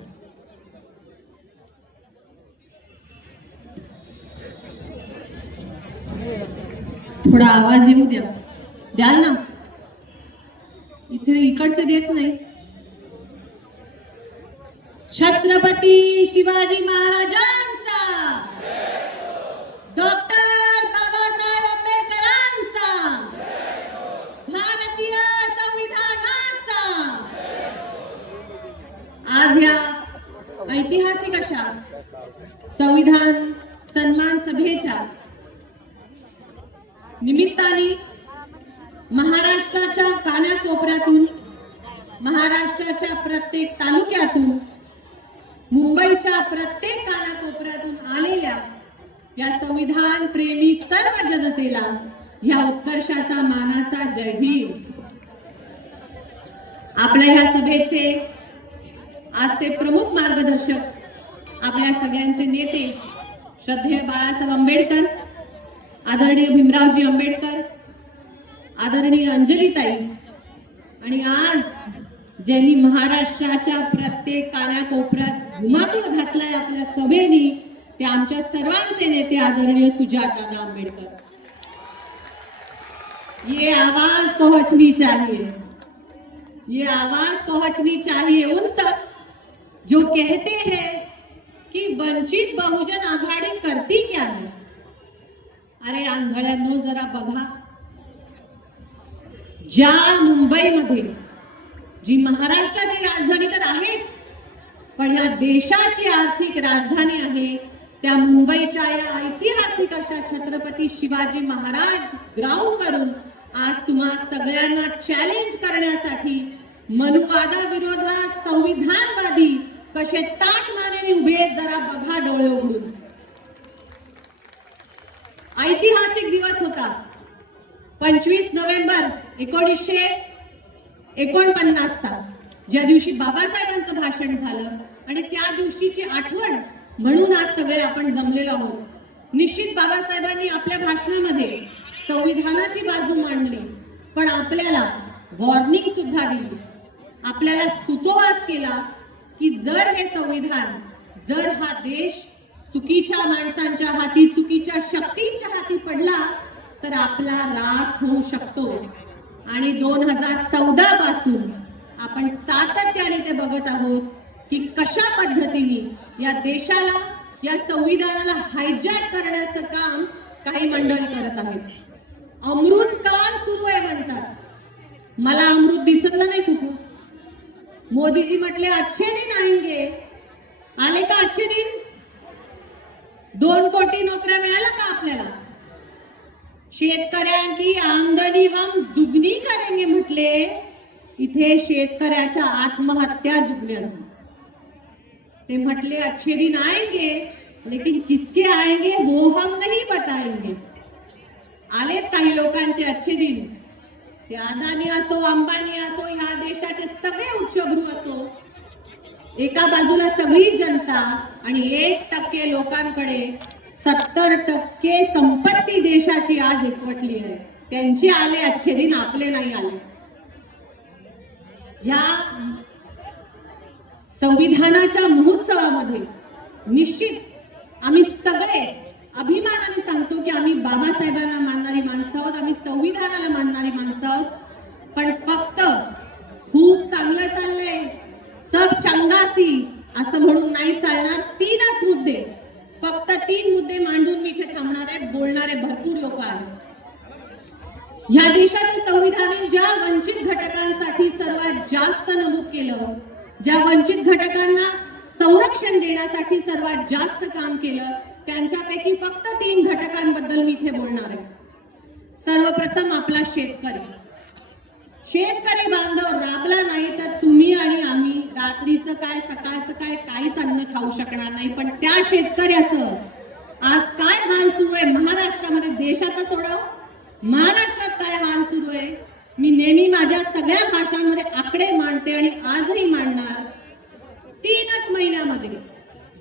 थोडा आवाज येऊ द्या, द्याल ना? इथे इकडचे देत नाही। छत्रपती शिवाजी महाराजांचा, डॉक्टर बाबासाहेब आंबेडकरांचा, भारतीय संविधानाचा। आज ह्या ऐतिहासिक अशा संविधान सन्मान सभेच्या निमित्ताने महाराष्ट्राच्या कानाकोपऱ्यातून, महाराष्ट्राच्या प्रत्येक तालुक्यातून, मुंबईच्या प्रत्येक कानाकोपऱ्यातून आलेल्या या संविधान प्रेमी सर्व जनतेला ह्या उत्कर्षाचा मानाचा जय भीम। आपल्या ह्या सभेचे आजचे प्रमुख मार्गदर्शक, आपल्या सगळ्यांचे नेते श्रद्धेय बाळासाहेब आंबेडकर, आदरणीय भीमरावजी आंबेडकर, आदरणीय अंजलीताई, आणि आज ज्यांनी महाराष्ट्राच्या प्रत्येक कानाकोपऱ्यात धुमाकूळ घातलाय आपल्या सभेनी, ते आमच्या सर्वांचे नेते आदरणीय सुजातदादा आंबेडकर। ये आवाज पहुंचनी चाहिए, ये आवाज पहुंचनी चाहिए उन तक जो कहते हैं कि वंचित बहुजन आघाड़ी करती क्या है। अरे आंधळ्यांनो, जरा बघा, ज्या मुंबईमध्ये, जी महाराष्ट्राची राजधानी तर आहेच, पण ह्या देशाची आर्थिक राजधानी आहे, त्या मुंबईच्या या ऐतिहासिक अशा छत्रपती शिवाजी महाराज ग्राउंड वरून आज तुम्हा सगळ्यांना चॅलेंज करण्यासाठी मनुवादाविरोधात संविधानवादी कसे ताठ मानेने उभे आहेत, जरा बघा डोळे उघडून। ऐतिहासिक दिवस होता 25 नोव्हेंबर 1949 ज्या दिवशी बाबासाहेबांचं भाषण झालं, आणि त्या दिवशीची आठवण म्हणून आज सगळे आपण जमलेलो आहोत। निश्चित बाबासाहेबांनी आपल्या भाषणामध्ये संविधानाची बाजू मांडली, पण आपल्याला वॉर्निंग सुद्धा दिली, आपल्याला सुतोवाच केला की जर हे संविधान, जर हा देश चुकीच्या माणसांच्या हाती, चुकीच्या शक्तींच्या हाती पडला तर आपला रास होऊ शकतो। आणि 2014 पासून आपण सातत्याने ते बघत आहोत की कशा पद्धतीने या देशाला, या संविधानाला हायजॅक करण्याचं काम काही मंडळी करत आहेत। अमृत काल सुरू आहे म्हणतात, मला अमृत दिसलं नाही कुठं। मोदीजी म्हटले अच्छे दिन आएंगे, आले का अच्छे दिन? 2 कोटी नोकऱ्या मिळाल्या का आपल्याला? शेतकऱ्यांची आमदनी हम दुगनी करेंगे म्हटले, इथे शेतकऱ्याच्या आत्महत्या दुगण्या झाल्या। ते म्हटले अच्छे दिन आएंगे, लेकिन किसके आएंगे वो हम नहीं बताएंगे। आलेत काही लोकांचे अच्छे दिन, ते अदानी असो, अंबानी असो, ह्या देशाचे सगळे उच्चभ्रू असो, एका बाजूला सगळी जनता आणि 1% लोकांकडे 70% संपत्ती देशाची आज एकवटली आहे। त्यांचे आले अच्छे दिन, आपले नाही आले। ह्या संविधानाच्या महोत्सवामध्ये निश्चित आम्ही सगळे अभिमानाने सांगतो की आम्ही बाबासाहेबांना मानणारी माणसं आहोत, आम्ही संविधानाला मानणारी माणसं आहोत, पण फक्त खूप चांगलं चाललंय, सब चंगासी असं म्हणून नाही चालणार। 3च मुद्दे, फक्त 3 मुद्दे मांडून मी इथे थांबणार आहे। बोलणारे भरपूर लोक आहेत। या देशाच्या संविधानाने ज्या वंचित घटकांसाठी सर्वात जास्त नमूद केलं, ज्या वंचित घटकांना संरक्षण देण्यासाठी सर्वात जास्त काम केलं, त्यांच्यापैकी फक्त 3 घटकांबद्दल मी इथे बोलणार आहे। सर्वप्रथम आपला शेतकरी। शेतकरी बांधव राबला नाही तर तुम्ही आणि आम्ही रात्रीचं काय, सकाळचं काय, काहीच अन्न खाऊ शकणार नाही। पण त्या शेतकऱ्याचं आज काय हाल सुरू आहे महाराष्ट्रामध्ये, देशाचा सोडाव, महाराष्ट्रात काय हाल सुरू आहे मी नेहमी माझ्या सगळ्या भाषांमध्ये आकडे मांडते आणि आजही मांडणार. 3च महिन्यामध्ये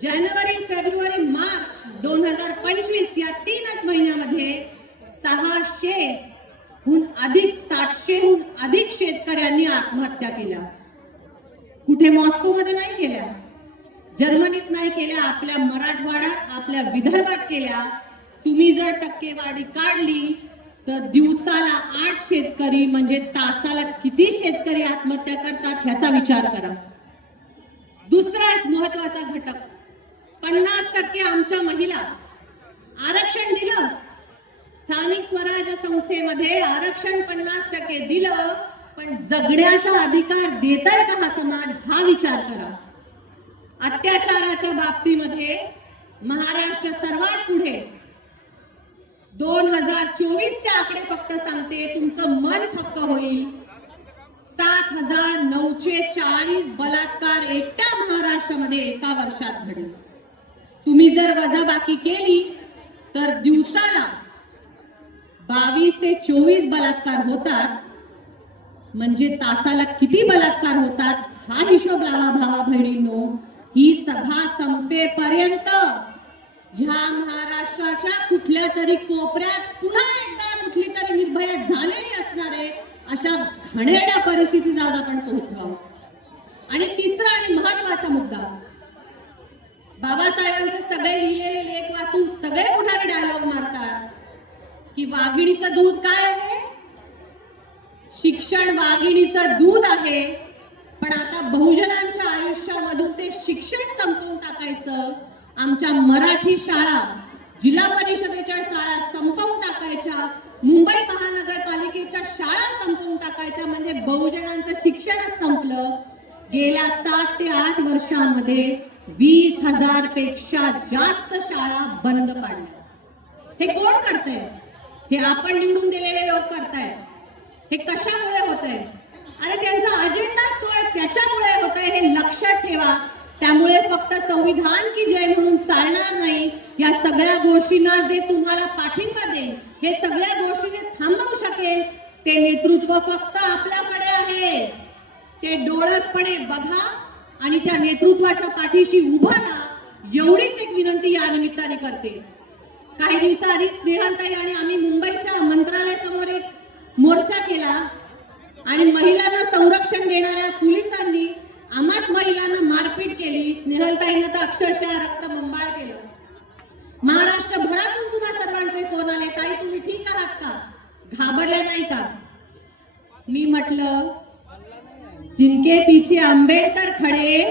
जानेवारी, फेब्रुवारी, मार्च 2025 या 3च महिन्यामध्ये 600हून अधिक 700हून अधिक शेतकऱ्यांनी आत्महत्या केल्या. कुठे मॉस्कोमध्ये नाही केल्या, जर्मनीत नाही केल्या, आपल्या मराठवाड्यात, आपल्या विदर्भात केल्या. तुम्ही जर टक्केवारी काढली तर दिवसाला 8 शेतकरी म्हणजे तासाला किती शेतकरी आत्महत्या करतात ह्याचा विचार करा. दुसरा महत्वाचा घटक, 50% आमच्या महिला आरक्षण दिलं. स्थानिक स्वराज्य संस्थेमध्ये आरक्षण 50% दिलं, पण जगण्याचा अधिकार देताय का हा समाज हा विचार करा. अत्याचाराच्या बाबतीमध्ये महाराष्ट्र सर्वात पुढे. 2024चे आकडे फक्त सांगते, तुमचं मन थक्क होईल. 7,940 बलात्कार एकट्या महाराष्ट्रामध्ये एका वर्षात घडले. तुम्ही जर वजाबाकी केली तर दिवसाला 22 ते 24 बलात्कार होतात. म्हणजे तासाला किती बलात्कार होतात हा हिशोब लावा भावा बहिणींनो. ही सभा संपेपर्यंत ह्या महाराष्ट्राच्या कुठल्या तरी कोपऱ्यात पुन्हा एकदा कुठली तरी निर्भया झालेली असणारे अशा घाणेरड्या परिस्थितीत आज आपण पोहोचलो. आणि तिसरा आणि महत्वाचा मुद्दा, बाबासाहेबांचे सगळे लिहिलेले लेख वाचून सगळे पुढारी डायलॉग मारतात की वाघिणीचं दूध काय आहे, शिक्षण वाघिणीचं दूध आहे. पण आता बहुजनांच्या आयुष्यामधून ते शिक्षण संपवून टाकायचं, आमच्या मराठी शाळा, जिल्हा परिषदेच्या शाळा संपवून टाकायच्या, मुंबई महानगरपालिकेच्या शाळा संपवून टाकायच्या, म्हणजे बहुजनांचं शिक्षणच संपलं. गेल्या 7 ते 8 वर्षांमध्ये 20,000 पेक्षा जास्त शाळा बंद पाडल्या. हे कोण करतंय? हे आपण निवडून दिलेले लोक करतायत. हे कशामुळे होतंय? अरे त्यांचा अजेंडाच तो आहे, त्याच्यामुळे होतंय. हे लक्षात ठेवा. त्यामुळे फक्त संविधान की जय म्हणून चालणार नाही. या सगळ्या गोष्टींना जे तुम्हाला पाठिंबा देईल, हे सगळ्या गोष्टी जे थांबवू शकेल, ते नेतृत्व फक्त आपल्याकडे आहे. ते डोळसपणे बघा आणि त्या नेतृत्वाच्या पाठीशी उभा राहा. एवढीच एक विनंती या निमित्ताने करते. काही दिवसाआधी स्नेहलताई आणि आम्ही मुंबईच्या मंत्रालयासमोर एक मोर्चा केला आणि महिलांना संरक्षण देणाऱ्या पोलिसांनी आम्हाच महिलांना मारपीट केली. स्नेहलताईंना तर अक्षरशः रक्तबंबाळ केलं. महाराष्ट्रभरातून तुम्हा सर्वांचे फोन आले, ताई तुम्ही ठीक आहात का, घाबरल्या नाही का? मी म्हटलं, जिनके पीछे अंबेडकर खड़े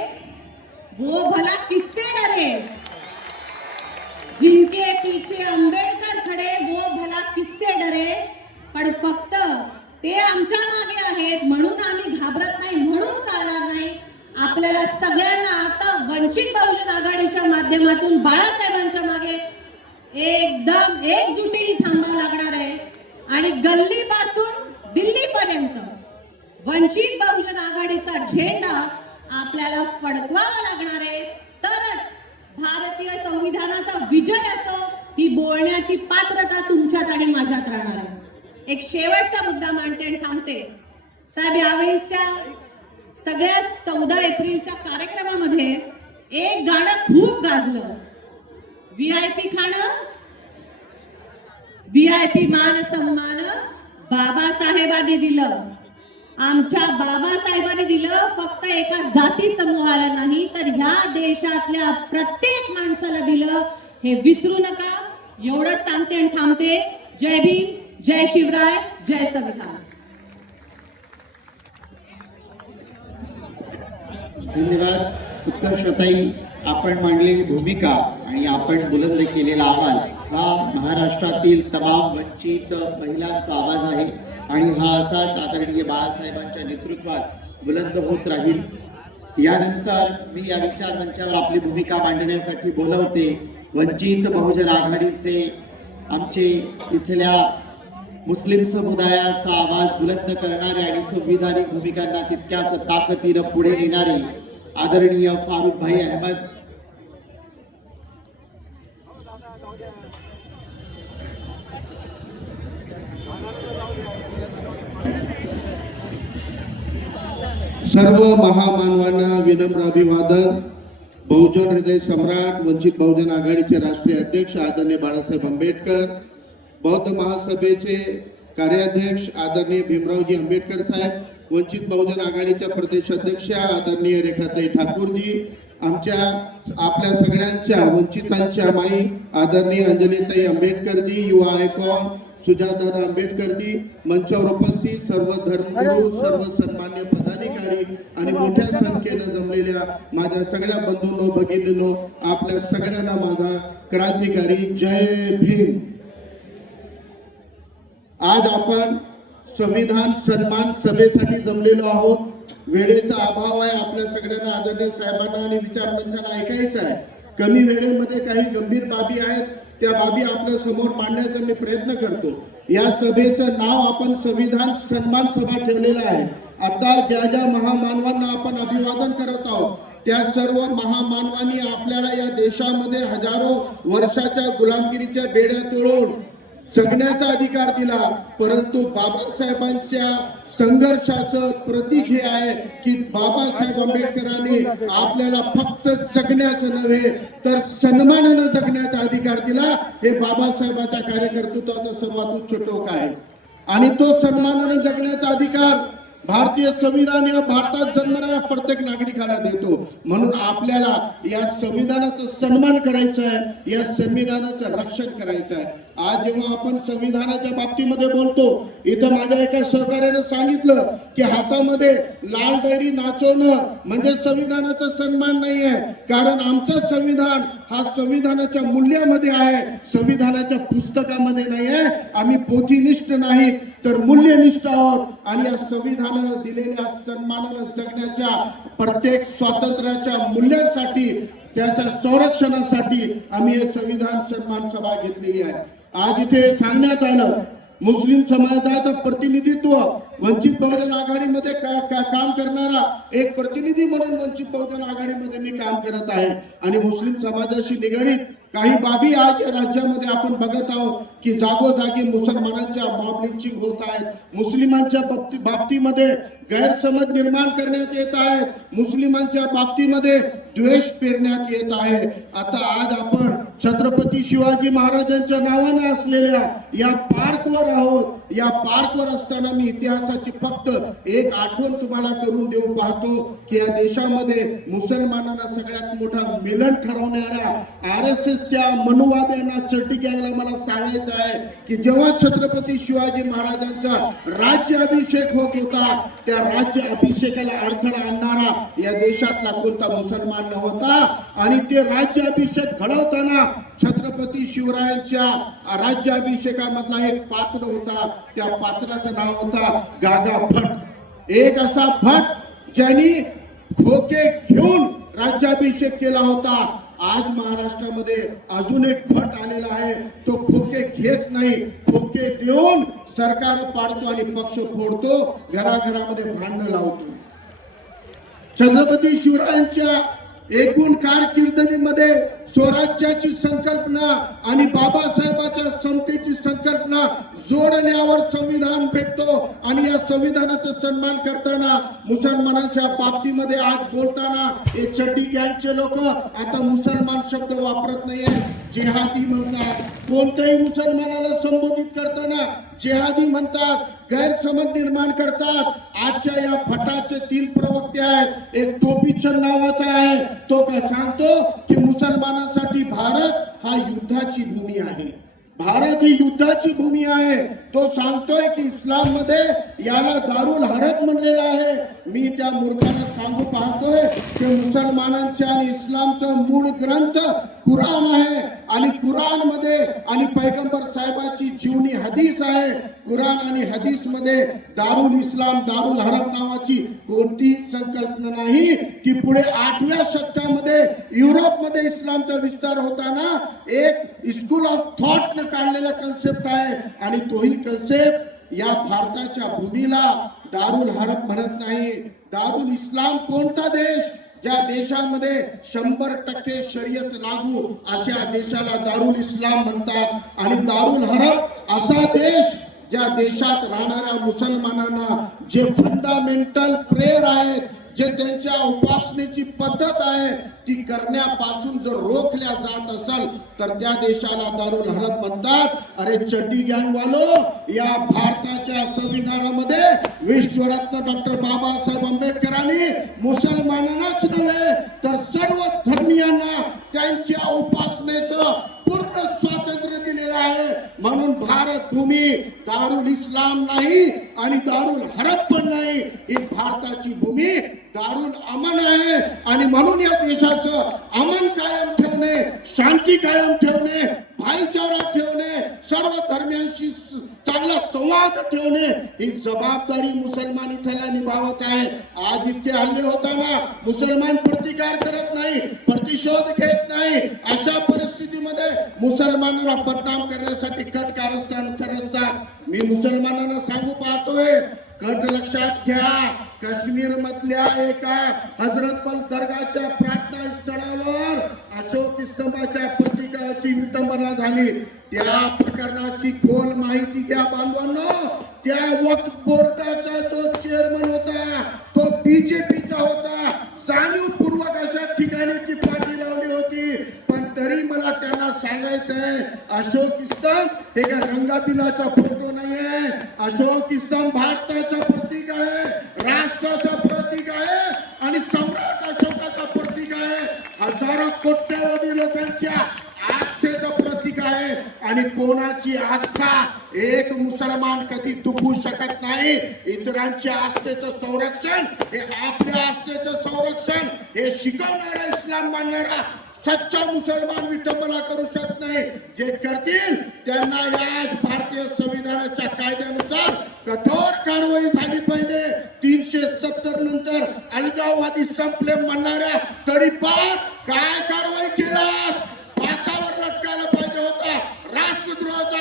वो भला किससे डरे, जिनके पीछे अंबेडकर खड़े वो भला किससे डरे. पण फक्त ते आमच्या मागे आहेत म्हणून आम्ही घाबरत नाही, म्हणून चालणार नाही. आपल्याला सगळ्यांना आता वंचित बहुजन आघाडीच्या माध्यमातून बाळासाहेबांच्या मागे एकदम एकजुटीने थांबावं लागणार आहे. आणि गल्लीपासून दिल्लीपर्यंत वंचित बहुजन आघाडीचा झेंडा आपल्याला फडकवावा लागणार आहे. तरच भारतीय संविधानाचा विजय असो ही बोलण्याची पात्रता तुमच्यात आणि माझ्यात राहणार आहे. एक शेवटचा मुद्दा मांडते आणि थांबते. साहेब, यावेळेसच्या सगळ्यात 14 एप्रिलच्या कार्यक्रमामध्ये एक गाणं खूप गाजलं. VIP खाणं, VIP मान सन्मान बाबासाहेबांनी दिलं. आमच्या बाबासाहेबांनी दिलं फक्त एका जाती समूहाला नाही, तर ह्या देशातल्या प्रत्येक माणसाला दिलं. हे विसरू नका. एवढंच सांगते आणि थांबते. जय भीम, जय शिवराय, जय संविधान. धन्यवाद उत्कर्षताई. आपण मांडलेली भूमिका आणि आपण बुलंद केलेला आवाज हा महाराष्ट्रातील तमाम वंचित महिलांचा आवाज आहे आणि हा असाच आदरणीय बाळासाहेबांच्या नेतृत्वात बुलंद होत राहील. यानंतर मी या विचार मंचावर आपली भूमिका मांडण्यासाठी बोलवते वंचित बहुजन आघाडीचे आमचे इथल्या मुस्लिम समुदायाचा आवाज बुलंद करणारे आणि संविधानिक भूमिकांना तितक्याच ताकदीनं पुढे नेणारे आदरणीय फारुख भाई अहमद. सर्व महामानवांना विनम्र अभिवादन. बहुजन हृदय सम्राट वंचित बहुजन आघाडीचे राष्ट्रीय अध्यक्ष आदरणीय बाळासाहेब आंबेडकर, बौद्ध महासभेचे कार्याध्यक्ष आदरणीय भीमरावजी आंबेडकर साहेब, वंचित बहुजन आघाडीच्या प्रदेश अध्यक्षा आदरणीय रेखाताई ठाकूरजी, आपल्या सगळ्यांच्या वंचितांच्या माई आदरणीय अंजलीताई आंबेडकरजी, युवा आयकॉन सुजातदादा आंबेडकरजी, मंचावर उपस्थित सर्व धर्मगुरू, सर्व सन्मान्य पदाधिकारी आणि मोठ्या संख्येनं जमलेल्या माझ्या सगळ्या बंधूंनो, भगिनींनो, आपल्या सगळ्यांना माझा क्रांतिकारी जय भीम. आज आपण संविधान सन्मान सभेसाठी जमलेलो आहोत. वेळेचा अभाव आहे. आपल्या सगळ्यांना आदरणीय साहेबांना आणि विचारमंचाला ऐकायचं आहे. कमी वेळेमध्ये काही गंभीर बाबी आहेत, त्या बाबी आपल्या समोर मांडण्याचा मी प्रयत्न करतो. या सभेचं नाव आपण संविधान सन्मान सभा ठेवलेलं आहे. आता ज्या ज्या महामानवांना आपण अभिवादन करत आहोत त्या सर्व महामानवांनी आपल्याला या देशामध्ये हजारो वर्षाच्या गुलामगिरीच्या बेड्या तोडून जगण्याचा अधिकार दिला. परंतु बाबासाहेबांच्या संघर्षाचं प्रतीक हे आहे की बाबासाहेब आंबेडकरांनी आपल्याला फक्त जगण्याचं नव्हे तर सन्मानानं जगण्याचा अधिकार दिला. हे बाबासाहेबांच्या कार्यकर्तृत्वाचा सर्वात उच्च टोक आहे. आणि तो सन्मानानं जगण्याचा अधिकार भारतीय संविधान या भारतात जन्मणाऱ्या प्रत्येक नागरिकाला देतो. म्हणून आपल्याला या संविधानाचा सन्मान करायचा आहे, या संविधानाचं रक्षण करायचं आहे. आज जेव्हा आपण संविधानाच्या बाबतीमध्ये बोलतो, इथं माझ्या एका सहकार्यानं सांगितलं की हातामध्ये लाल डायरी नाचवणं म्हणजे संविधानाचा सन्मान नाही आहे. कारण आमचं संविधान हा संविधानाच्या मूल्यामध्ये आहे, संविधानाच्या पुस्तकामध्ये नाही आहे. आम्ही पोथीनिष्ठ नाही तर मूल्यनिष्ठ आहोत. आणि या संविधानाला दिलेल्या सन्मानाला जगण्याच्या प्रत्येक स्वातंत्र्याच्या मूल्यांसाठी, त्याच्या संरक्षणासाठी आम्ही हे संविधान सन्मान सभा घेतलेली आहे. आज इथे सांगण्यात आलं मुस्लिम समाजाचं प्रतिनिधित्व वंचित बहुजन आघाडीमध्ये काम करणारा एक प्रतिनिधी म्हणून वंचित बहुजन आघाडीमध्ये मी काम करत आहे. आणि मुस्लिम समाजाशी निगडीत काही बाबी आज या राज्यामध्ये आपण बघत आहोत की जागोजागी मुसलमानांच्या मॉब लिंचिंग होत आहेत, मुस्लिमांच्या बाबतीमध्ये गैरसमज निर्माण करण्यात येत आहेत, मुस्लिमांच्या बाबतीमध्ये द्वेष पेरण्यात येत आहे. आता आज आपण छत्रपती शिवाजी महाराजांच्या नावाने असलेल्या या पार्कवर आहोत. या पार्कवर असताना मी इतिहासाची फक्त एक आठवण तुम्हाला करून देऊ पाहतो की या देशामध्ये मुसलमानांना सगळ्यात मोठा मिलन ठरवणाऱ्या RSSच्या मनुवाद्यांना चड्डी गँगला मला सांगायचं आहे की जेव्हा छत्रपती शिवाजी महाराजांचा राज्याभिषेक होत होता, त्या राज्य अभिषेकाला अडथळा आणणारा या देशातला कोणता मुसलमान नव्हता. आणि ते राज्याभिषेक घडवताना छत्रपती शिवरायांच्या राज्याभिषेकामधला एक पात्र होता. त्या पात्राचं नाव होता गागा भट. एक असा भट ज्यांनी खोके घेऊन राज्याभिषेक केला होता. आज महाराष्ट्रामध्ये अजून एक भट आलेला आहे. तो खोके घेत नाही, खोके देऊन सरकार पाडतो आणि पक्ष फोडतो, घराघरामध्ये भांडण लावतो. छत्रपती शिवरायांच्या एकूण कारकिर्दीमध्ये स्वराज्याची संकल्पना आणि बाबासाहेबांच्या समतेची संकल्पना जोडण्यावर संविधान भेटतो. आणि या संविधानाचा सन्मान करताना मुसलमानांच्या बाबतीमध्ये आज बोलताना हे चड्डी गँगचे लोक आता मुसलमान शब्द वापरत नाहीये, जिहादी म्हणतात. कोणत्याही मुसलमानाला संबोधित करताना जिहादी म्हणतात, गैरसमज निर्माण करतात. आजच्या या भटाचे 3 प्रवक्ते आहेत. एक टोपीचंद नावाचा आहे, तो काय सांगतो की मुसलमानांसाठी भारत हा युद्धाची भूमी आहे. भारत ही युद्धाची भूमी आहे. तो सांगतोय की इस्लाम मध्ये याला दारुल हरब म्हणलेला आहे. मी त्या मूर्खाला सांगू पाहतोय की मुसलमानांच्या आणि इस्लामचा मूळ ग्रंथ कुराण आहे. आणि कुराण मध्ये आणि पैगंबर साहेबांची जीवनी हदीस आहे. कुराण आणि हदीस मध्ये दारुल इस्लाम, दारुल हरब नावाची कोणतीही संकल्पना नाही. की पुढे 8व्या शतकामध्ये युरोपमध्ये इस्लामचा विस्तार होताना एक स्कूल ऑफ थॉट न काढलेला कन्सेप्ट आहे. आणि तोही कन्सेप्ट या भारताच्या भूमीला दारुल हरब म्हणत नाही. दारुल इस्लाम कोणता देश ज्या देशामध्ये 100% शरीयत लागू अशा देशाला दारुल इस्लाम म्हणतात. आणि दारुल हरब असा देश ज्या देशात राहणाऱ्या मुसलमानांना जे फंडामेंटल प्रेयर आहेत, जे त्यांच्या उपासनेची पद्धत आहे ती करण्यापासून जर रोखल्या जात असेल तर त्या देशाला दारुल हरब म्हणतात. अरे चड्डी गँग वालो, या भारताच्या संविधानामध्ये विश्वरत्न डॉक्टर बाबासाहेब आंबेडकरांनी मुसलमानांनाच नव्हे तर सर्व धर्मीयांना त्यांच्या उपासनेचं पूर्ण स्वातंत्र्य दिलेलं आहे. म्हणून भारत भूमी दारुल इस्लाम नाही आणि दारुल हरब पण नाही, ही भारताची भूमी दारुल अमन आहे. आणि म्हणून या देशाचं अमन कायम ठेवणे, शांती कायम ठेवणे, भाईचारा ठेवणे, सर्व धर्मांशी चांगला संवाद ठेवणे ही जबाबदारी मुसलमान इथला निभावत आहे. आज इतके हल्ले होताना मुसलमान प्रतिकार करत नाही, प्रतिशोध घेत नाही. अशा परिस्थितीमध्ये मुसलमानांना बदनाम करण्यासाठी कट कारस्थान करतात. मी मुसलमानांना सांगू पाहतोय, कट लक्षात घ्या, काश्मीर मधल्या एका हजरत बल दर्गाच्या प्रार्थना स्थळावर अशोक स्तंभाच्या प्रतीकाची विटंबना झाली. त्या प्रकरणाची खोल माहिती घ्या बांधवांनो. त्या वक्फ बोर्डाचा जो चेअरमन होता तो बीजेपीचा होता. जाणीवपूर्वक अशा ठिकाणी ती पाठी लावली होती. पण तरी मला त्यांना सांगायचं आहे, अशोक स्तंभ हे का रंगाबिलाचा फोटो नाही आहे. अशोक स्तंभ भारताचा प्रतीक आहे, राष्ट्राचा प्रतीक आहे आणि सम्राट अशोकाचा प्रतीक आहे. हजारो कोट्यावधी लोकांच्या आस्थेचं प्रतीक आहे. आणि कोणाची आस्था एक मुसलमान कधी दुखवू शकत नाही. इतरांच्या आस्थेचं संरक्षण हे आपल्या आस्थेचं संरक्षण हे शिकवणारा, इस्लाम मानणारा सच्चा मुसलमान विटंबना करू शकत नाही. जे करतील त्यांना याच भारतीय संविधानाच्या कायद्यानुसार कठोर कारवाई झाली पाहिजे. 370 नंतर अलगाववादी संपले म्हणणाऱ्या तडीपार काय कारवाई केलास? फासावर लटकायला पाहिजे होता. राष्ट्रद्रोहाचा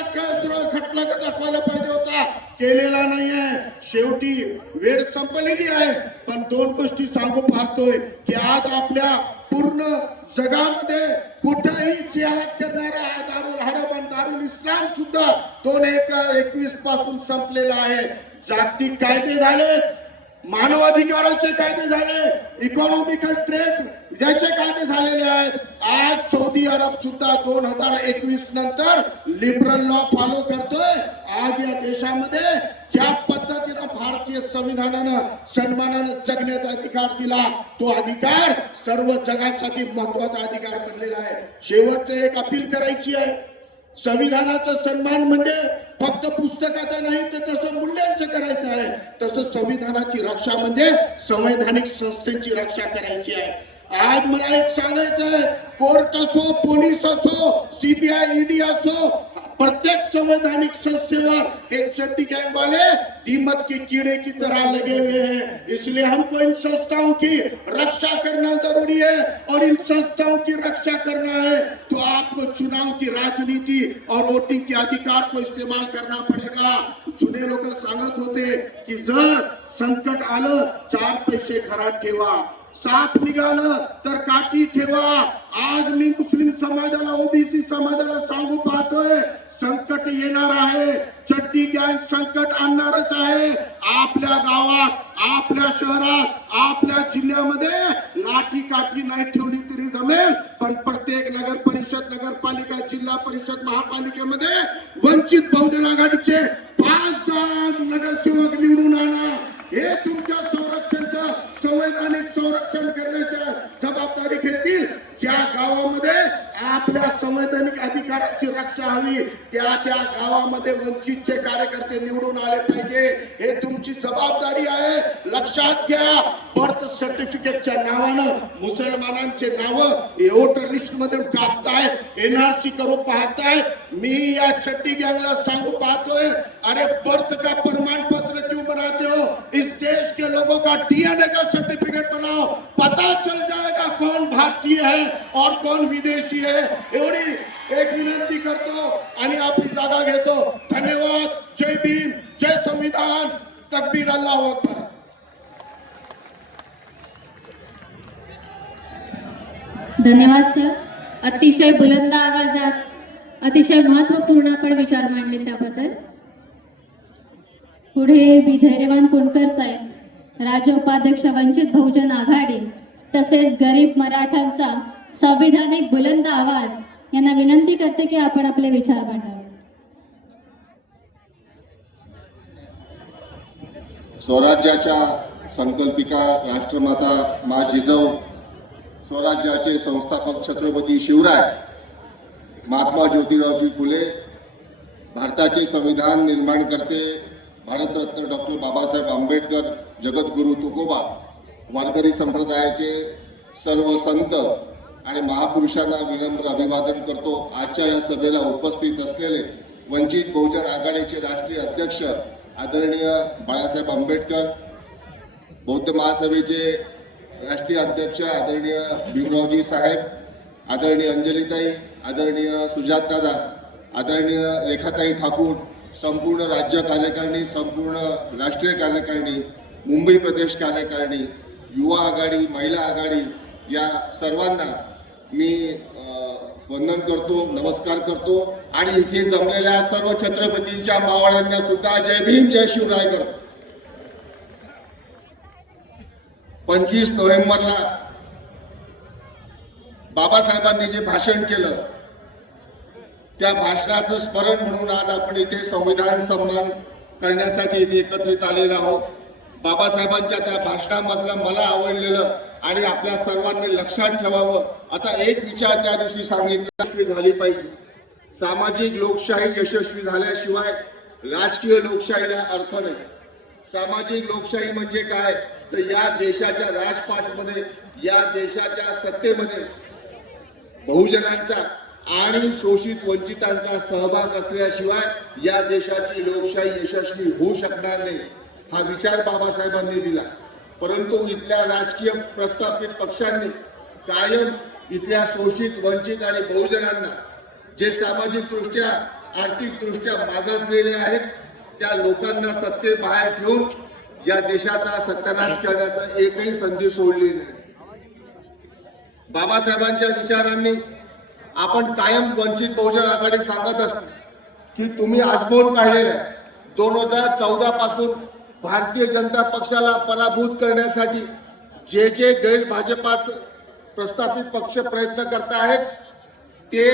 खटला दाखवायला पाहिजे होता. केलेला नाहीये. शेवटी वेळ संपलेली आहे. पण दोन गोष्टी सांगू पाहतोय की आज आपल्या पूर्ण जगामध्ये कुठेही जिहाद करणारा हा दारुल हरब आणि दारुल इस्लाम सुद्धा 2021 पासून संपलेला आहे. जागतिक कायदे झाले, मानवाधिकाराचे कायदे झाले, इकॉनॉमिकल ट्रेड याचे कायदे झालेले आहेत. आज सौदी अरब सुद्धा 2021 नंतर लिबरल लॉ फॉलो करतोय. आज या देशामध्ये ज्या पद्धतीनं भारतीय संविधानानं सन्मानानं जगण्याचा अधिकार दिला, तो अधिकार सर्व जगासाठी महत्वाचा अधिकार बनलेला आहे. शेवटचं एक अपील करायची आहे. संविधानाचा सन्मान म्हणजे फक्त पुस्तकाचा नाही तर तसं मूल्यांचं करायचं आहे. तसं संविधानाची रक्षा म्हणजे संवैधानिक संस्थेची रक्षा करायची आहे. आज मला एक सांगायचं आहे, कोर्ट असो, पोलीस असो, सीबीआय, ईडी असो, प्रत्येक संवैधानिक संस्थेवर एक चड्डी गैंग वाले दीमक के कीड़े की तरह लगे हुए हैं. इसलिए हमको इन संस्थाओं की रक्षा करना जरूरी है. और इन संस्थाओं की रक्षा करना है तो आपको चुनाव की राजनीति और वोटिंग के अधिकार को इस्तेमाल करना पड़ेगा. जुने लोक सांगत होते की जर संकट आलं 4 पैसे घरात ठेवा, साप निघालं तर काठी ठेवा. आज मी मुस्लिम समाजाला, ओबीसी समाजाला सांगू पाहतोय, संकट येणार आहे. चड्डी गँग संकट आणणारच आहे. आपल्या गावात, आपल्या शहरात, आपल्या जिल्ह्यामध्ये लाठी काठी नाही ठेवली तरी जमेल. पण प्रत्येक नगर परिषद, नगरपालिका, जिल्हा परिषद, महापालिकेमध्ये वंचित बहुजन आघाडीचे 5 नगरसेवक निवडून आणा. हे तुमच्या संरक्षणचं, संवैधानिक संरक्षण करण्याच्या जबाबदारी घेतील. ज्या गावामध्ये आपल्या संवैधानिक अधिकाराची रक्षा हवी त्या गावामध्ये वंचितचे कार्यकर्ते निवडून आले पाहिजे. हे तुमची जबाबदारी आहे. लक्षात घ्या, बर्थ सर्टिफिकेटच्या नावानं मुसलमानांचे नाव वोटर लिस्ट मध्ये कापतायत, एनआरसी करू पाहतायत. मी या चड्डी गँगला सांगू पाहतोय, अरे बर्थ का प्रमाण पत्र क्यों बनाते हो? इस देश के लोगों का डीएनए का सर्टिफिकेट बनाओ, पता चल जाएगा कौन भारतीय है और कौन विदेशी है. एवढी एक विनंती करतो आणि आपली जागा घेतो. धन्यवाद. जय भीम, जय संविधान, तकबीर, अल्लाहू अकबर. धन्यवाद सर. अतिशय बुलंद आवाजात अतिशय महत्त्वपूर्ण आपण विचार मांडले त्याबद्दल. पुढे बी धैर्यवान पुणकर साहेब, राज्य उपाध्यक्ष वंचित बहुजन आघाडी तसेच गरीब मराठांचा संविधानिक बुलंद आवाज यांना विनंती करते की आपण आपले विचार मांडावे. स्वराज्याच्या संकल्पिका राष्ट्रमाता मा जिजाऊ, स्वराज्याचे संस्थापक छत्रपती शिवराय, महात्मा ज्योतिरावजी फुले, भारताचे संविधान निर्माण करते भारतरत्न डॉक्टर बाबासाहेब आंबेडकर, जगद्गुरू तुकोबा, वारकरी संप्रदायाचे सर्व संत आणि महापुरुषांना विनम्र अभिवादन करतो. आजच्या या सभेला उपस्थित असलेले वंचित बहुजन आघाडीचे राष्ट्रीय अध्यक्ष आदरणीय बाळासाहेब आंबेडकर, बौद्ध महासभेचे राष्ट्रीय अध्यक्ष आदरणीय भीमरावजी साहेब, आदरणीय अंजलीताई, आदरणीय सुजातदादा, आदरणीय रेखाताई ठाकूर, संपूर्ण राज्य कार्यकारिणी, संपूर्ण राष्ट्रीय कार्यकारिणी, मुंबई प्रदेश कार्यकारिणी, युवा आघाडी, महिला आघाडी या सर्वांना मी वंदन करतो, नमस्कार करतो आणि इथे जमलेल्या सर्व छत्रपतींच्या मावळ्यांना सुद्धा जय भीम जय शिवराय करतो. 25 नोव्हेंबरला बाबासाहेबांनी जे भाषण केलं त्या भाषणाचं स्मरण म्हणून आज आपण इथे संविधान सन्मान करण्यासाठी इथे एकत्रित आलेलो आहोत. बाबासाहेबांच्या त्या भाषणामधलं मला आवडलेलं आणि आपल्या सर्वांनी लक्षात ठेवावं असा एक विचार त्या दिवशी सांगितला, यशस्वी झाली पाहिजे. सामाजिक लोकशाही यशस्वी झाल्याशिवाय राजकीय लोकशाहीला अर्थ नाही. सामाजिक लोकशाही म्हणजे काय तर या देशाच्या राजपाटमध्ये, या देशाच्या सत्तेमध्ये बहुजनांचा आणि शोषित वंचितांचा सहभाग असल्याशिवाय या देशाची लोकशाही यशस्वी होऊ शकणार नाही. हा विचार बाबासाहेबांनी दिला. परंतु इथल्या राजकीय प्रस्थापित पक्षांनी कायम इथल्या शोषित वंचित आणि बहुजनांना जे सामाजिकदृष्ट्या आर्थिकदृष्ट्या मागासलेले आहेत त्या लोकांना सत्तेबाहेर ठेवून या देशाचा सत्यानाश करण्याचा एकही संधी सोडली नाही. बाबासाहेबांच्या विचारांनी आपण कायम वंचित बहुजन आघाडी सांगत असते की तुम्ही आजमोल पाहिलेलं आहे. 2014 पासून भारतीय जनता पक्षाला पराभूत करण्यासाठी जे जे गैर भाजपा प्रस्थापित पक्ष प्रयत्न करत आहेत ते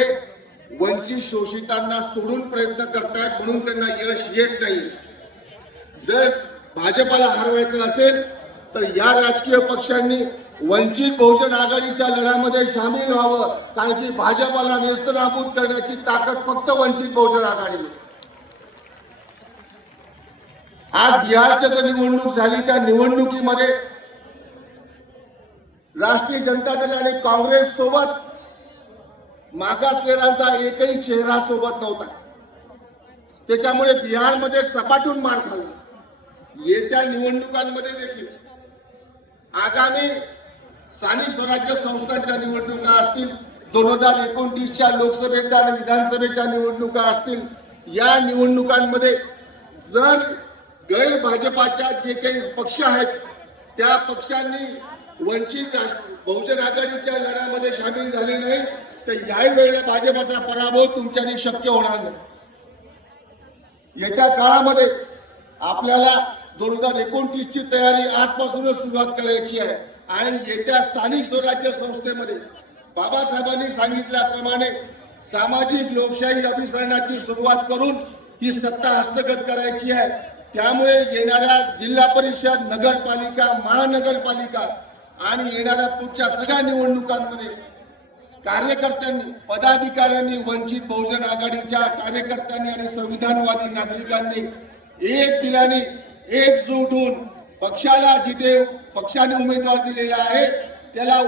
वंचित शोषितांना सोडून प्रयत्न करतायत म्हणून त्यांना यश येत नाही. जर भाजपाला हरवायचं असेल तर या राजकीय पक्षांनी वंचित बहुजन आघाडीच्या लढ्यामध्ये सामील व्हावं, कारण की भाजपाला नेस्तनाबूत करण्याची ताकद फक्त वंचित बहुजन आघाडीला. आज बिहारची जर निवडणूक झाली त्या निवडणुकीमध्ये राष्ट्रीय जनता दल आणि काँग्रेस सोबत मागासलेल्यांचा एकही चेहरा सोबत नव्हता. त्याच्यामुळे बिहारमध्ये सपाटून मार खाल्ला. येत्या निवडणुकांमध्ये देखील आगामी स्थानिक स्वराज्य संस्थांच्या निवडणुका असतील, 2029च्या लोकसभेच्या आणि विधानसभेच्या निवडणुका असतील, या निवडणुकांमध्ये जर गैर भाजपाच्या जे काही पक्ष आहेत त्या पक्षांनी वंचित बहुजन आघाडीच्या लढ्यामध्ये सामील झाले नाही तर याही वेळेला भाजपाचा पराभव तुमच्यानी शक्य होणार नाही. येत्या काळामध्ये आपल्याला 2029ची तयारी आजपासूनच सुरुवात करायची आहे आणि येत्या स्थानिक स्वराज्य संस्थेमध्ये बाबासाहेबांनी सांगितल्याप्रमाणे सामाजिक लोकशाही अभिसरणाची सुरुवात करून ही सत्ता हस्तगत करायची आहे. त्यामुळे येणाऱ्या जिल्हा परिषद, नगरपालिका, महानगरपालिका आणि येणाऱ्या पुढच्या सगळ्या निवडणुकांमध्ये कार्यकर्त्यांनी, पदाधिकाऱ्यांनी, वंचित बहुजन आघाडीच्या कार्यकर्त्यांनी आणि संविधानवादी नागरिकांनी एक दिलाने एकजूट होऊन पक्षाला जिथे पक्षाने उमेदवार दिलेला आहे त्याला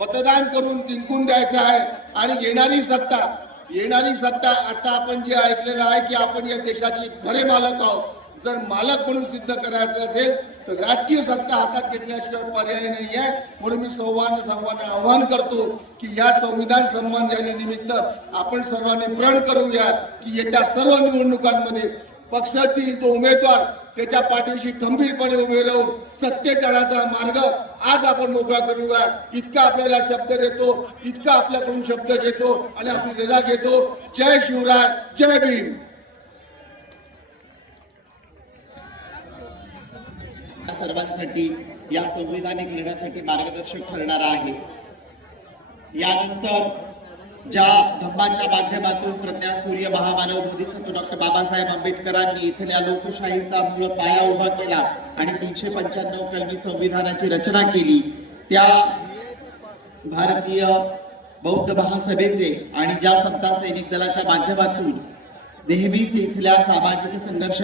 मतदान करून जिंकून द्यायचं आहे. आणि येणारी सत्ता आता आपण जे ऐकलेलं आहे की आपण या देशाची खरे मालक आहोत. जर मालक म्हणून सिद्ध करायचं असेल तर राजकीय सत्ता हातात घेतल्याशिवाय पर्याय नाही आहे. म्हणून मी सर्वांना आवाहन करतो की या संविधान सन्मान रॅलीनिमित्त आपण सर्वांनी प्रण करूया की येत्या सर्व निवडणुकांमध्ये पक्षातील तो उमेदवार त्याच्या पाठीशी खंबीरपणे उभे राहून सत्तेचा मार्ग आज आपण मोकळा करूया. इतका आपल्याला शब्द देतो, इतका आपल्याकडून शब्द घेतो आणि आपली रजा घेतो. जय शिवराय, जय भीम. सर्वांसाठी या संविधानिक लढ्यासाठी मार्गदर्शक ठरणारा आहे. यानंतर ज्या धम्माच्या माध्यमातून प्रज्ञासूर्य महामानव बोधिसत्व डॉक्टर बाबासाहेब आंबेडकरांनी इथल्या लोकशाहीचा मूळ पाया उभा केला आणि 395 कलमी संविधानाची रचना केली, त्या भारतीय बौद्ध महासभेचे आणि ज्या समता सैनिक दलाच्या माध्यमातून नेहमीच इथल्या सामाजिक संघर्ष